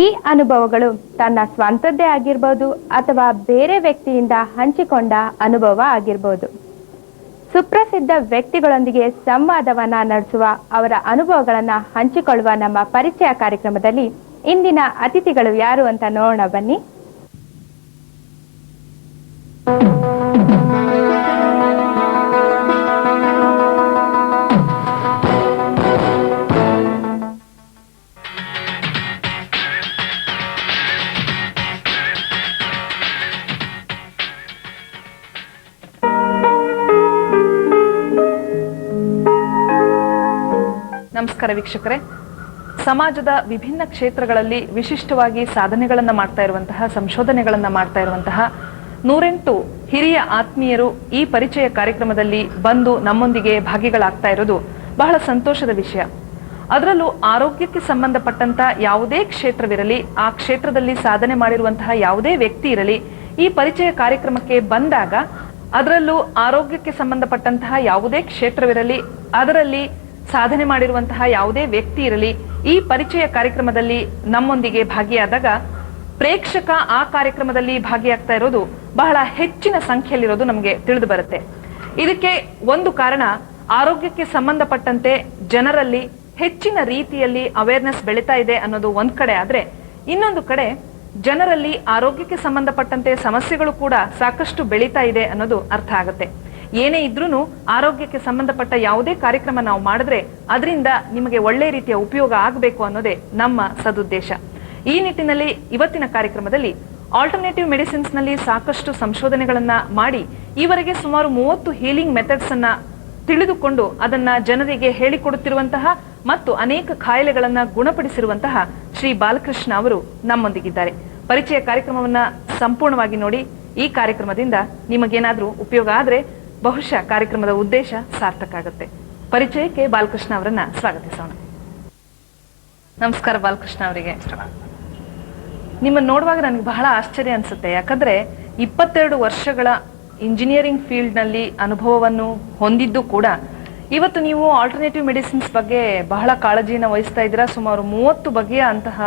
ಈ ಅನುಭವಗಳು ತನ್ನ ಸ್ವಂತದ್ದೇ ಆಗಿರ್ಬೋದು ಅಥವಾ ಬೇರೆ ವ್ಯಕ್ತಿಯಿಂದ ಹಂಚಿಕೊಂಡ ಅನುಭವ ಆಗಿರ್ಬೋದು. ಸುಪ್ರಸಿದ್ಧ ವ್ಯಕ್ತಿಗಳೊಂದಿಗೆ ಸಂವಾದವನ್ನ ನಡೆಸುವ ಅವರ ಅನುಭವಗಳನ್ನ ಹಂಚಿಕೊಳ್ಳುವ ನಮ್ಮ ಪರಿಚಯ ಕಾರ್ಯಕ್ರಮದಲ್ಲಿ ಇಂದಿನ ಅತಿಥಿಗಳು ಯಾರು ಅಂತ ನೋಡೋಣ ಬನ್ನಿ. ನಮಸ್ಕಾರ ವೀಕ್ಷಕರೇ. ಸಮಾಜದ ವಿಭಿನ್ನ ಕ್ಷೇತ್ರಗಳಲ್ಲಿ ವಿಶಿಷ್ಟವಾಗಿ ಸಾಧನೆಗಳನ್ನು ಮಾಡ್ತಾ ಇರುವಂತಹ, ಸಂಶೋಧನೆಗಳನ್ನು ಮಾಡ್ತಾ ಇರುವಂತಹ 108 ಹಿರಿಯ ಆತ್ಮೀಯರು ಈ ಪರಿಚಯ ಕಾರ್ಯಕ್ರಮದಲ್ಲಿ ಬಂದು ನಮ್ಮೊಂದಿಗೆ ಭಾಗಿಗಳಾಗ್ತಾ ಇರೋದು ಬಹಳ ಸಂತೋಷದ ವಿಷಯ. ಅದರಲ್ಲೂ ಆರೋಗ್ಯಕ್ಕೆ ಸಂಬಂಧಪಟ್ಟಂತ ಯಾವುದೇ ಕ್ಷೇತ್ರವಿರಲಿ, ಆ ಕ್ಷೇತ್ರದಲ್ಲಿ ಸಾಧನೆ ಮಾಡಿರುವಂತಹ ಯಾವುದೇ ವ್ಯಕ್ತಿ ಇರಲಿ, ಈ ಪರಿಚಯ ಕಾರ್ಯಕ್ರಮಕ್ಕೆ ಬಂದಾಗ ಅದರಲ್ಲೂ ಆರೋಗ್ಯಕ್ಕೆ ಸಂಬಂಧಪಟ್ಟಂತಹ ಯಾವುದೇ ಕ್ಷೇತ್ರವಿರಲಿ, ಅದರಲ್ಲಿ ಸಾಧನೆ ಮಾಡಿರುವಂತಹ ಯಾವುದೇ ವ್ಯಕ್ತಿ ಇರಲಿ, ಈ ಪರಿಚಯ ಕಾರ್ಯಕ್ರಮದಲ್ಲಿ ನಮ್ಮೊಂದಿಗೆ ಭಾಗಿಯಾದಾಗ ಪ್ರೇಕ್ಷಕ ಆ ಕಾರ್ಯಕ್ರಮದಲ್ಲಿ ಭಾಗಿಯಾಗ್ತಾ ಇರೋದು ಬಹಳ ಹೆಚ್ಚಿನ ಸಂಖ್ಯೆಯಲ್ಲಿರೋದು ನಮಗೆ ತಿಳಿದು ಬರುತ್ತೆ. ಇದಕ್ಕೆ ಒಂದು ಕಾರಣ, ಆರೋಗ್ಯಕ್ಕೆ ಸಂಬಂಧಪಟ್ಟಂತೆ ಜನರಲ್ಲಿ ಹೆಚ್ಚಿನ ರೀತಿಯಲ್ಲಿ ಅವೇರ್ನೆಸ್ ಬೆಳೀತಾ ಇದೆ ಅನ್ನೋದು ಒಂದ್ ಕಡೆ ಆದ್ರೆ, ಇನ್ನೊಂದು ಕಡೆ ಜನರಲ್ಲಿ ಆರೋಗ್ಯಕ್ಕೆ ಸಂಬಂಧಪಟ್ಟಂತೆ ಸಮಸ್ಯೆಗಳು ಕೂಡ ಸಾಕಷ್ಟು ಬೆಳೀತಾ ಇದೆ ಅನ್ನೋದು ಅರ್ಥ ಆಗುತ್ತೆ. ಏನೇ ಇದ್ರೂ ಆರೋಗ್ಯಕ್ಕೆ ಸಂಬಂಧಪಟ್ಟ ಯಾವುದೇ ಕಾರ್ಯಕ್ರಮ ನಾವು ಮಾಡಿದ್ರೆ ಅದರಿಂದ ನಿಮಗೆ ಒಳ್ಳೆ ರೀತಿಯ ಉಪಯೋಗ ಆಗಬೇಕು ಅನ್ನೋದೇ ನಮ್ಮ ಸದುದ್ದೇಶ. ಈ ನಿಟ್ಟಿನಲ್ಲಿ ಇವತ್ತಿನ ಕಾರ್ಯಕ್ರಮದಲ್ಲಿ ಆಲ್ಟರ್ನೇಟಿವ್ ಮೆಡಿಸಿನ್ಸ್ ನಲ್ಲಿ ಸಾಕಷ್ಟು ಸಂಶೋಧನೆಗಳನ್ನ ಮಾಡಿ ಈವರೆಗೆ ಸುಮಾರು 30 ಹೀಲಿಂಗ್ ಮೆಥಡ್ಸ್ ಅನ್ನ ತಿಳಿದುಕೊಂಡು ಅದನ್ನ ಜನರಿಗೆ ಹೇಳಿಕೊಡುತ್ತಿರುವಂತಹ ಮತ್ತು ಅನೇಕ ಕಾಯಿಲೆಗಳನ್ನ ಗುಣಪಡಿಸಿರುವಂತಹ ಶ್ರೀ ಬಾಲಕೃಷ್ಣ ಅವರು ನಮ್ಮೊಂದಿಗಿದ್ದಾರೆ. ಪರಿಚಯ ಕಾರ್ಯಕ್ರಮವನ್ನ ಸಂಪೂರ್ಣವಾಗಿ ನೋಡಿ. ಈ ಕಾರ್ಯಕ್ರಮದಿಂದ ನಿಮಗೇನಾದ್ರೂ ಉಪಯೋಗ ಆದ್ರೆ ಬಹುಶಃ ಕಾರ್ಯಕ್ರಮದ ಉದ್ದೇಶ ಸಾರ್ಥಕ ಆಗುತ್ತೆ. ಪರಿಚಯಕ್ಕೆ ಬಾಲಕೃಷ್ಣ ಅವರನ್ನ ಸ್ವಾಗತಿಸೋಣ. ನಮಸ್ಕಾರ ಬಾಲಕೃಷ್ಣ ಅವರಿಗೆ. ನಿಮ್ಮನ್ನ ನೋಡುವಾಗ ನನಗೆ ಬಹಳ ಆಶ್ಚರ್ಯ ಅನ್ಸುತ್ತೆ. ಯಾಕಂದ್ರೆ 22 ವರ್ಷಗಳ ಇಂಜಿನಿಯರಿಂಗ್ ಫೀಲ್ಡ್ ನಲ್ಲಿ ಅನುಭವವನ್ನು ಹೊಂದಿದ್ದು ಕೂಡ ಇವತ್ತು ನೀವು ಆಲ್ಟರ್ನೇಟಿವ್ ಮೆಡಿಸಿನ್ಸ್ ಬಗ್ಗೆ ಬಹಳ ಕಾಳಜಿಯನ್ನು ವಹಿಸ್ತಾ ಇದ್ದೀರಾ. ಸುಮಾರು 30 ಬಗೆಯ ಅಂತಹ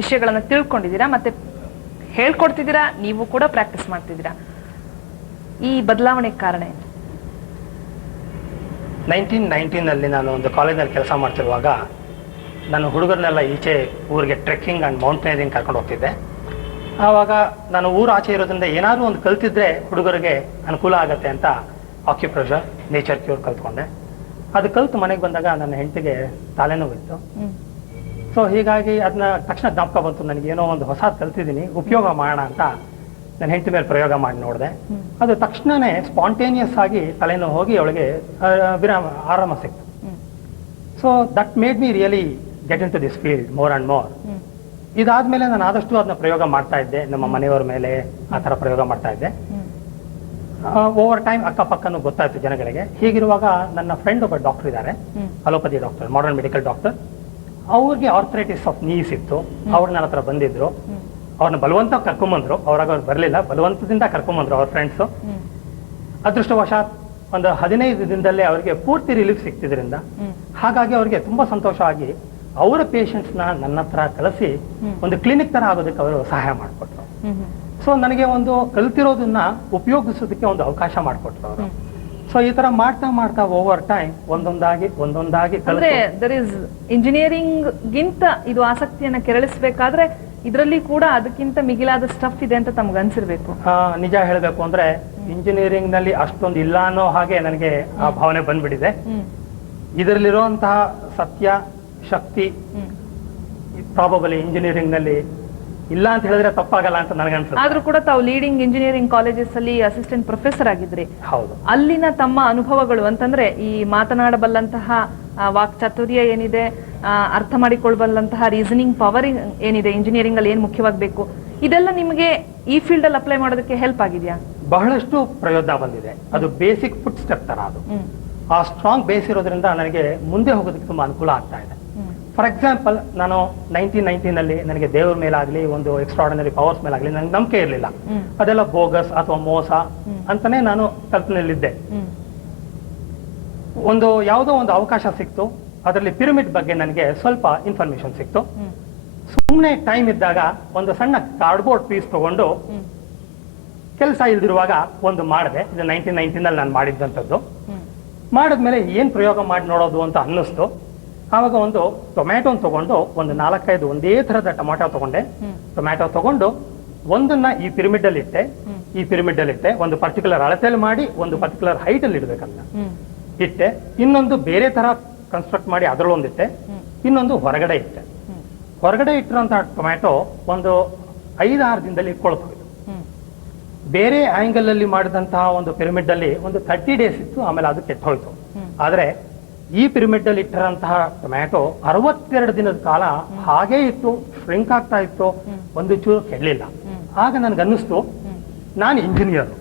ವಿಷಯಗಳನ್ನ ತಿಳ್ಕೊಂಡಿದ್ದೀರಾ, ಮತ್ತೆ ಹೇಳ್ಕೊಡ್ತಿದ್ದೀರಾ, ನೀವು ಕೂಡ ಪ್ರಾಕ್ಟೀಸ್ ಮಾಡ್ತಿದ್ದೀರಾ. ಈ ಬದಲಾವಣೆ ಕಾರಣ ಏನು? 1919ನಲ್ಲಿ ನಾನು ಒಂದು ಕಾಲೇಜ್ನಲ್ಲಿ ಕೆಲಸ ಮಾಡ್ತಿರುವಾಗ ನಾನು ಹುಡುಗರನ್ನೆಲ್ಲ ಈಚೆ ಊರಿಗೆ ಟ್ರೆಕ್ಕಿಂಗ್ ಆ್ಯಂಡ್ ಮೌಂಟೇನಿಯರಿಂಗ್ ಕರ್ಕೊಂಡು ಹೋಗ್ತಿದ್ದೆ. ಆವಾಗ ನಾನು ಊರು ಆಚೆ ಇರೋದ್ರಿಂದ ಏನಾದರೂ ಒಂದು ಕಲ್ತಿದ್ರೆ ಹುಡುಗರಿಗೆ ಅನುಕೂಲ ಆಗುತ್ತೆ ಅಂತ ಆಕ್ಯುಪ್ರೆಷರ್, ನೇಚರ್ ಕ್ಯೂರ್ ಕಲ್ತ್ಕೊಂಡೆ. ಅದು ಕಲ್ತು ಮನೆಗೆ ಬಂದಾಗ ನನ್ನ ಹೆಂಡತಿಗೆ ತಲೆನೋವಿತ್ತು. ಸೊ ಹೀಗಾಗಿ ಅದನ್ನ ತಕ್ಷಣ ಜ್ಞಾಪಕ ಬಂತು, ನನಗೇನೋ ಒಂದು ಹೊಸ ಕಲ್ತಿದ್ದೀನಿ, ಉಪಯೋಗ ಮಾಡೋಣ ಅಂತ ನನ್ನ ಹೆಂಡತಿ ಮೇಲೆ ಪ್ರಯೋಗ ಮಾಡಿ ನೋಡಿದೆ. ಅದು ತಕ್ಷಣನೇ ಸ್ಪಾಂಟೇನಿಯಸ್ ಆಗಿ ತಲೆನೋವು ಹೋಗಿ ಅವಳಿಗೆ ಆರಾಮ ಸಿಕ್ತು. So that made me really get into this field more and more. ಇದಾದ್ಮೇಲೆ ನಾನು ಆದಷ್ಟು ಅದನ್ನ ಪ್ರಯೋಗ ಮಾಡ್ತಾ ಇದ್ದೆ, ನಮ್ಮ ಮನೆಯವರ ಮೇಲೆ ಆ ಥರ ಪ್ರಯೋಗ ಮಾಡ್ತಾ ಇದ್ದೆ. ಓವರ್ ಟೈಮ್ ಅಕ್ಕಪಕ್ಕನೂ ಗೊತ್ತಾಯ್ತು ಜನಗಳಿಗೆ. ಹೀಗಿರುವಾಗ ನನ್ನ ಫ್ರೆಂಡ್ ಒಬ್ಬ ಡಾಕ್ಟರ್ ಇದ್ದಾರೆ, allopathy doctor, modern medical doctor. ಅವ್ರಿಗೆ ಆರ್ಥರೈಟಿಸ್ ಆಫ್ ನೀಸ್ ಇತ್ತು. ಅವ್ರು ನನ್ನ ಹತ್ರ ಬಂದಿದ್ರು. ಅವ್ರನ್ನ ಬಲವಂತ ಕರ್ಕೊಂಬಂದ್ರು. ಅವ್ರಾಗ ಅವ್ರು ಬರಲಿಲ್ಲ, ಬಲವಂತದಿಂದ ಕರ್ಕೊಂಬಂದ್ರು ಅವ್ರ ಫ್ರೆಂಡ್ಸು. ಅದೃಷ್ಟವಶಾತ್ ಒಂದು 15 ದಿನದಲ್ಲೇ ಅವರಿಗೆ ಪೂರ್ತಿ ರಿಲೀಫ್ ಸಿಕ್ತಿದ್ರಿಂದ ಹಾಗಾಗಿ ಅವ್ರಿಗೆ ತುಂಬಾ ಸಂತೋಷ ಆಗಿ ಅವರ ಪೇಷಂಟ್ಸ್ನ ನನ್ನ ಹತ್ರ ಕಳಿಸಿ ಒಂದು ಕ್ಲಿನಿಕ್ ತರ ಆಗೋದಕ್ಕೆ ಅವರು ಸಹಾಯ ಮಾಡಿಕೊಟ್ರು. ಸೊ ನನಗೆ ಒಂದು ಕಲ್ತಿರೋದನ್ನ ಉಪಯೋಗಿಸೋದಕ್ಕೆ ಒಂದು ಅವಕಾಶ ಮಾಡಿಕೊಟ್ರು ಅವರು. ಸೊ ಈ ತರ ಮಾಡ್ತಾ ಮಾಡ್ತಾ ಓವರ್ ಟೈಮ್ ಒಂದೊಂದಾಗಿ ಅಂದ್ರೆ ದರ್ ಇಸ್ ಇಂಜಿನಿಯರಿಂಗ್ ಗಿಂತ ಇದು ಆಸಕ್ತಿಯನ್ನ ಕೆರಳಿಸಬೇಕಾದ್ರೆ ಇದರಲ್ಲಿ ಕೂಡ ಅದಕ್ಕಿಂತ ಮಿಗಿಲಾದ ಸ್ಟಫ್ ಇದೆ ಅಂತ ತಮ್ಗೆ ಅನ್ಸಿರ್ಬೇಕು. ನಿಜ ಹೇಳಬೇಕು ಅಂದ್ರೆ ಇಂಜಿನಿಯರಿಂಗ್ ನಲ್ಲಿ ಅಷ್ಟೊಂದು ಇಲ್ಲ ಅನ್ನೋ ಹಾಗೆ ನನಗೆ ಆ ಭಾವನೆ ಬಂದ್ಬಿಟ್ಟಿದೆ. ಇದರಲ್ಲಿರುವಂತಹ ಸತ್ಯ ಶಕ್ತಿ ಪ್ರಾಬಬಲಿ ಇಂಜಿನಿಯರಿಂಗ್ ನಲ್ಲಿ ಇಲ್ಲ ಅಂತ ಹೇಳಿದ್ರೆ ತಪ್ಪಾಗಲ್ಲ ಅಂತ ನನಗನ್ಸುತ್ತೆ. ಆದ್ರೂ ಕೂಡ ತಾವು ಲೀಡಿಂಗ್ ಇಂಜಿನಿಯರಿಂಗ್ ಕಾಲೇಜಸ್ ಅಲ್ಲಿ ಅಸಿಸ್ಟೆಂಟ್ ಪ್ರೊಫೆಸರ್ ಆಗಿದ್ರಿ. ಹೌದು. ಅಲ್ಲಿನ ತಮ್ಮ ಅನುಭವಗಳು ಅಂತಂದ್ರೆ ಈ ಮಾತನಾಡಬಲ್ಲಂತಹ ವಾಕ್ಚಾತುರ್ಯ ಏನಿದೆ, ಅರ್ಥ ಮಾಡಿಕೊಳ್ಳಬಲ್ಲಂತಹ ರೀಸನಿಂಗ್ ಪವರ್ ಏನಿದೆ, ಇಂಜಿನಿಯರಿಂಗ್ ಅಲ್ಲಿ ಏನ್ ಮುಖ್ಯವಾಗಬೇಕು, ಇದೆಲ್ಲ ನಿಮಗೆ ಈ ಫೀಲ್ಡ್ ಅಲ್ಲಿ ಅಪ್ಲೈ ಮಾಡೋದಕ್ಕೆ ಹೆಲ್ಪ್ ಆಗಿದೆಯಾ? ಬಹಳಷ್ಟು ಪ್ರಯೋಜನ ಬಂದಿದೆ. ಅದು ಬೇಸಿಕ್ ಫುಡ್ ಸ್ಟೆಪ್ ತರ. ಅದು ಆ ಸ್ಟ್ರಾಂಗ್ ಬೇಸ್ ಇರೋದ್ರಿಂದ ನನಗೆ ಮುಂದೆ ಹೋಗೋದಕ್ಕೆ ತುಂಬಾ ಅನುಕೂಲ ಆಗ್ತಾ ಇದೆ. ಫಾರ್ ಎಕ್ಸಾಂಪಲ್, ನಾನು 1919ನಲ್ಲಿ ನನಗೆ ದೇವ್ರ ಮೇಲಾಗ್ಲಿ ಒಂದು ಎಕ್ಸ್ಟ್ರಾರ್ಡಿನರಿ ಪವರ್ಸ್ ಮೇಲಾಗ್ಲಿ ನನಗೆ ನಂಬಿಕೆ ಇರಲಿಲ್ಲ. ಅದೆಲ್ಲ ಬೋಗಸ್ ಅಥವಾ ಮೋಸ ಅಂತಾನೆ ನಾನು ಕಲ್ಪನೆಯಲ್ಲಿದ್ದೆ. ಯಾವುದೋ ಒಂದು ಅವಕಾಶ ಸಿಕ್ತು. ಅದರಲ್ಲಿ ಪಿರಮಿಡ್ ಬಗ್ಗೆ ನನಗೆ ಸ್ವಲ್ಪ ಇನ್ಫಾರ್ಮೇಶನ್ ಸಿಕ್ತು. ಸುಮ್ಮನೆ ಟೈಮ್ ಇದ್ದಾಗ ಒಂದು ಸಣ್ಣ ಕಾರ್ಡ್ಬೋರ್ಡ್ ಪೀಸ್ ತಗೊಂಡು ಕೆಲಸ ಇಲ್ದಿರುವಾಗ ಒಂದು ಮಾಡಿದೆ. ಇದು 1990ನಲ್ಲಿ ನಾನು ಮಾಡಿದ್ದಂಥದ್ದು. ಮಾಡಿದ್ಮೇಲೆ ಏನ್ ಪ್ರಯೋಗ ಮಾಡಿ ನೋಡೋದು ಅಂತ ಅನ್ನಿಸ್ತು. ಆವಾಗ ಒಂದು ಟೊಮ್ಯಾಟೊ ತಗೊಂಡು ಒಂದು 4-5 ಒಂದೇ ಥರದ ಟೊಮ್ಯಾಟೊ ತಗೊಂಡೆ. ಟೊಮ್ಯಾಟೊ ತಗೊಂಡು ಒಂದನ್ನ ಈ ಪಿರಮಿಡ್ ಅಲ್ಲಿ ಇಟ್ಟೆ, ಈ ಪಿರಮಿಡ್ ಅಲ್ಲಿ ಇಟ್ಟೆ, ಒಂದು ಪರ್ಟಿಕ್ಯುಲರ್ ಅಳತೆಯಲ್ಲಿ ಮಾಡಿ ಒಂದು ಪರ್ಟಿಕ್ಯುಲರ್ ಹೈಟ್ ಅಲ್ಲಿ ಇಡ್ಬೇಕಲ್ಲ ಇಟ್ಟೆ. ಇನ್ನೊಂದು ಬೇರೆ ತರ ಕನ್ಸ್ಟ್ರಕ್ಟ್ ಮಾಡಿ ಅದರಲ್ಲೊಂದಿಟ್ಟೆ, ಇನ್ನೊಂದು ಹೊರಗಡೆ ಇಟ್ಟೆ. ಹೊರಗಡೆ ಇಟ್ಟಿರೋಂಥ ಟೊಮ್ಯಾಟೊ ಒಂದು 5-6 ದಿನದಲ್ಲಿ ಕೊಳ್ತು. ಬೇರೆ ಆಂಗಲ್ ಅಲ್ಲಿ ಮಾಡಿದಂತಹ ಒಂದು ಪಿರಮಿಡ್ ಅಲ್ಲಿ ಒಂದು 30 ಡೇಸ್ ಇತ್ತು, ಆಮೇಲೆ ಅದು ಕೆಟ್ಟ ಹೋಯ್ತು. ಆದ್ರೆ ಈ ಪಿರಮಿಡ್ ಅಲ್ಲಿ ಇಟ್ಟಿರಂತಹ ಟೊಮ್ಯಾಟೊ 62 ದಿನದ ಕಾಲ ಹಾಗೇ ಇತ್ತು, ಶ್ರಿಂಕ್ ಆಗ್ತಾ ಇತ್ತು, ಒಂದು ಚೂರು ಕೆಡಲಿಲ್ಲ. ಆಗ ನನ್ಗನ್ನಿಸ್ತು, ನಾನು ಇಂಜಿನಿಯರ್,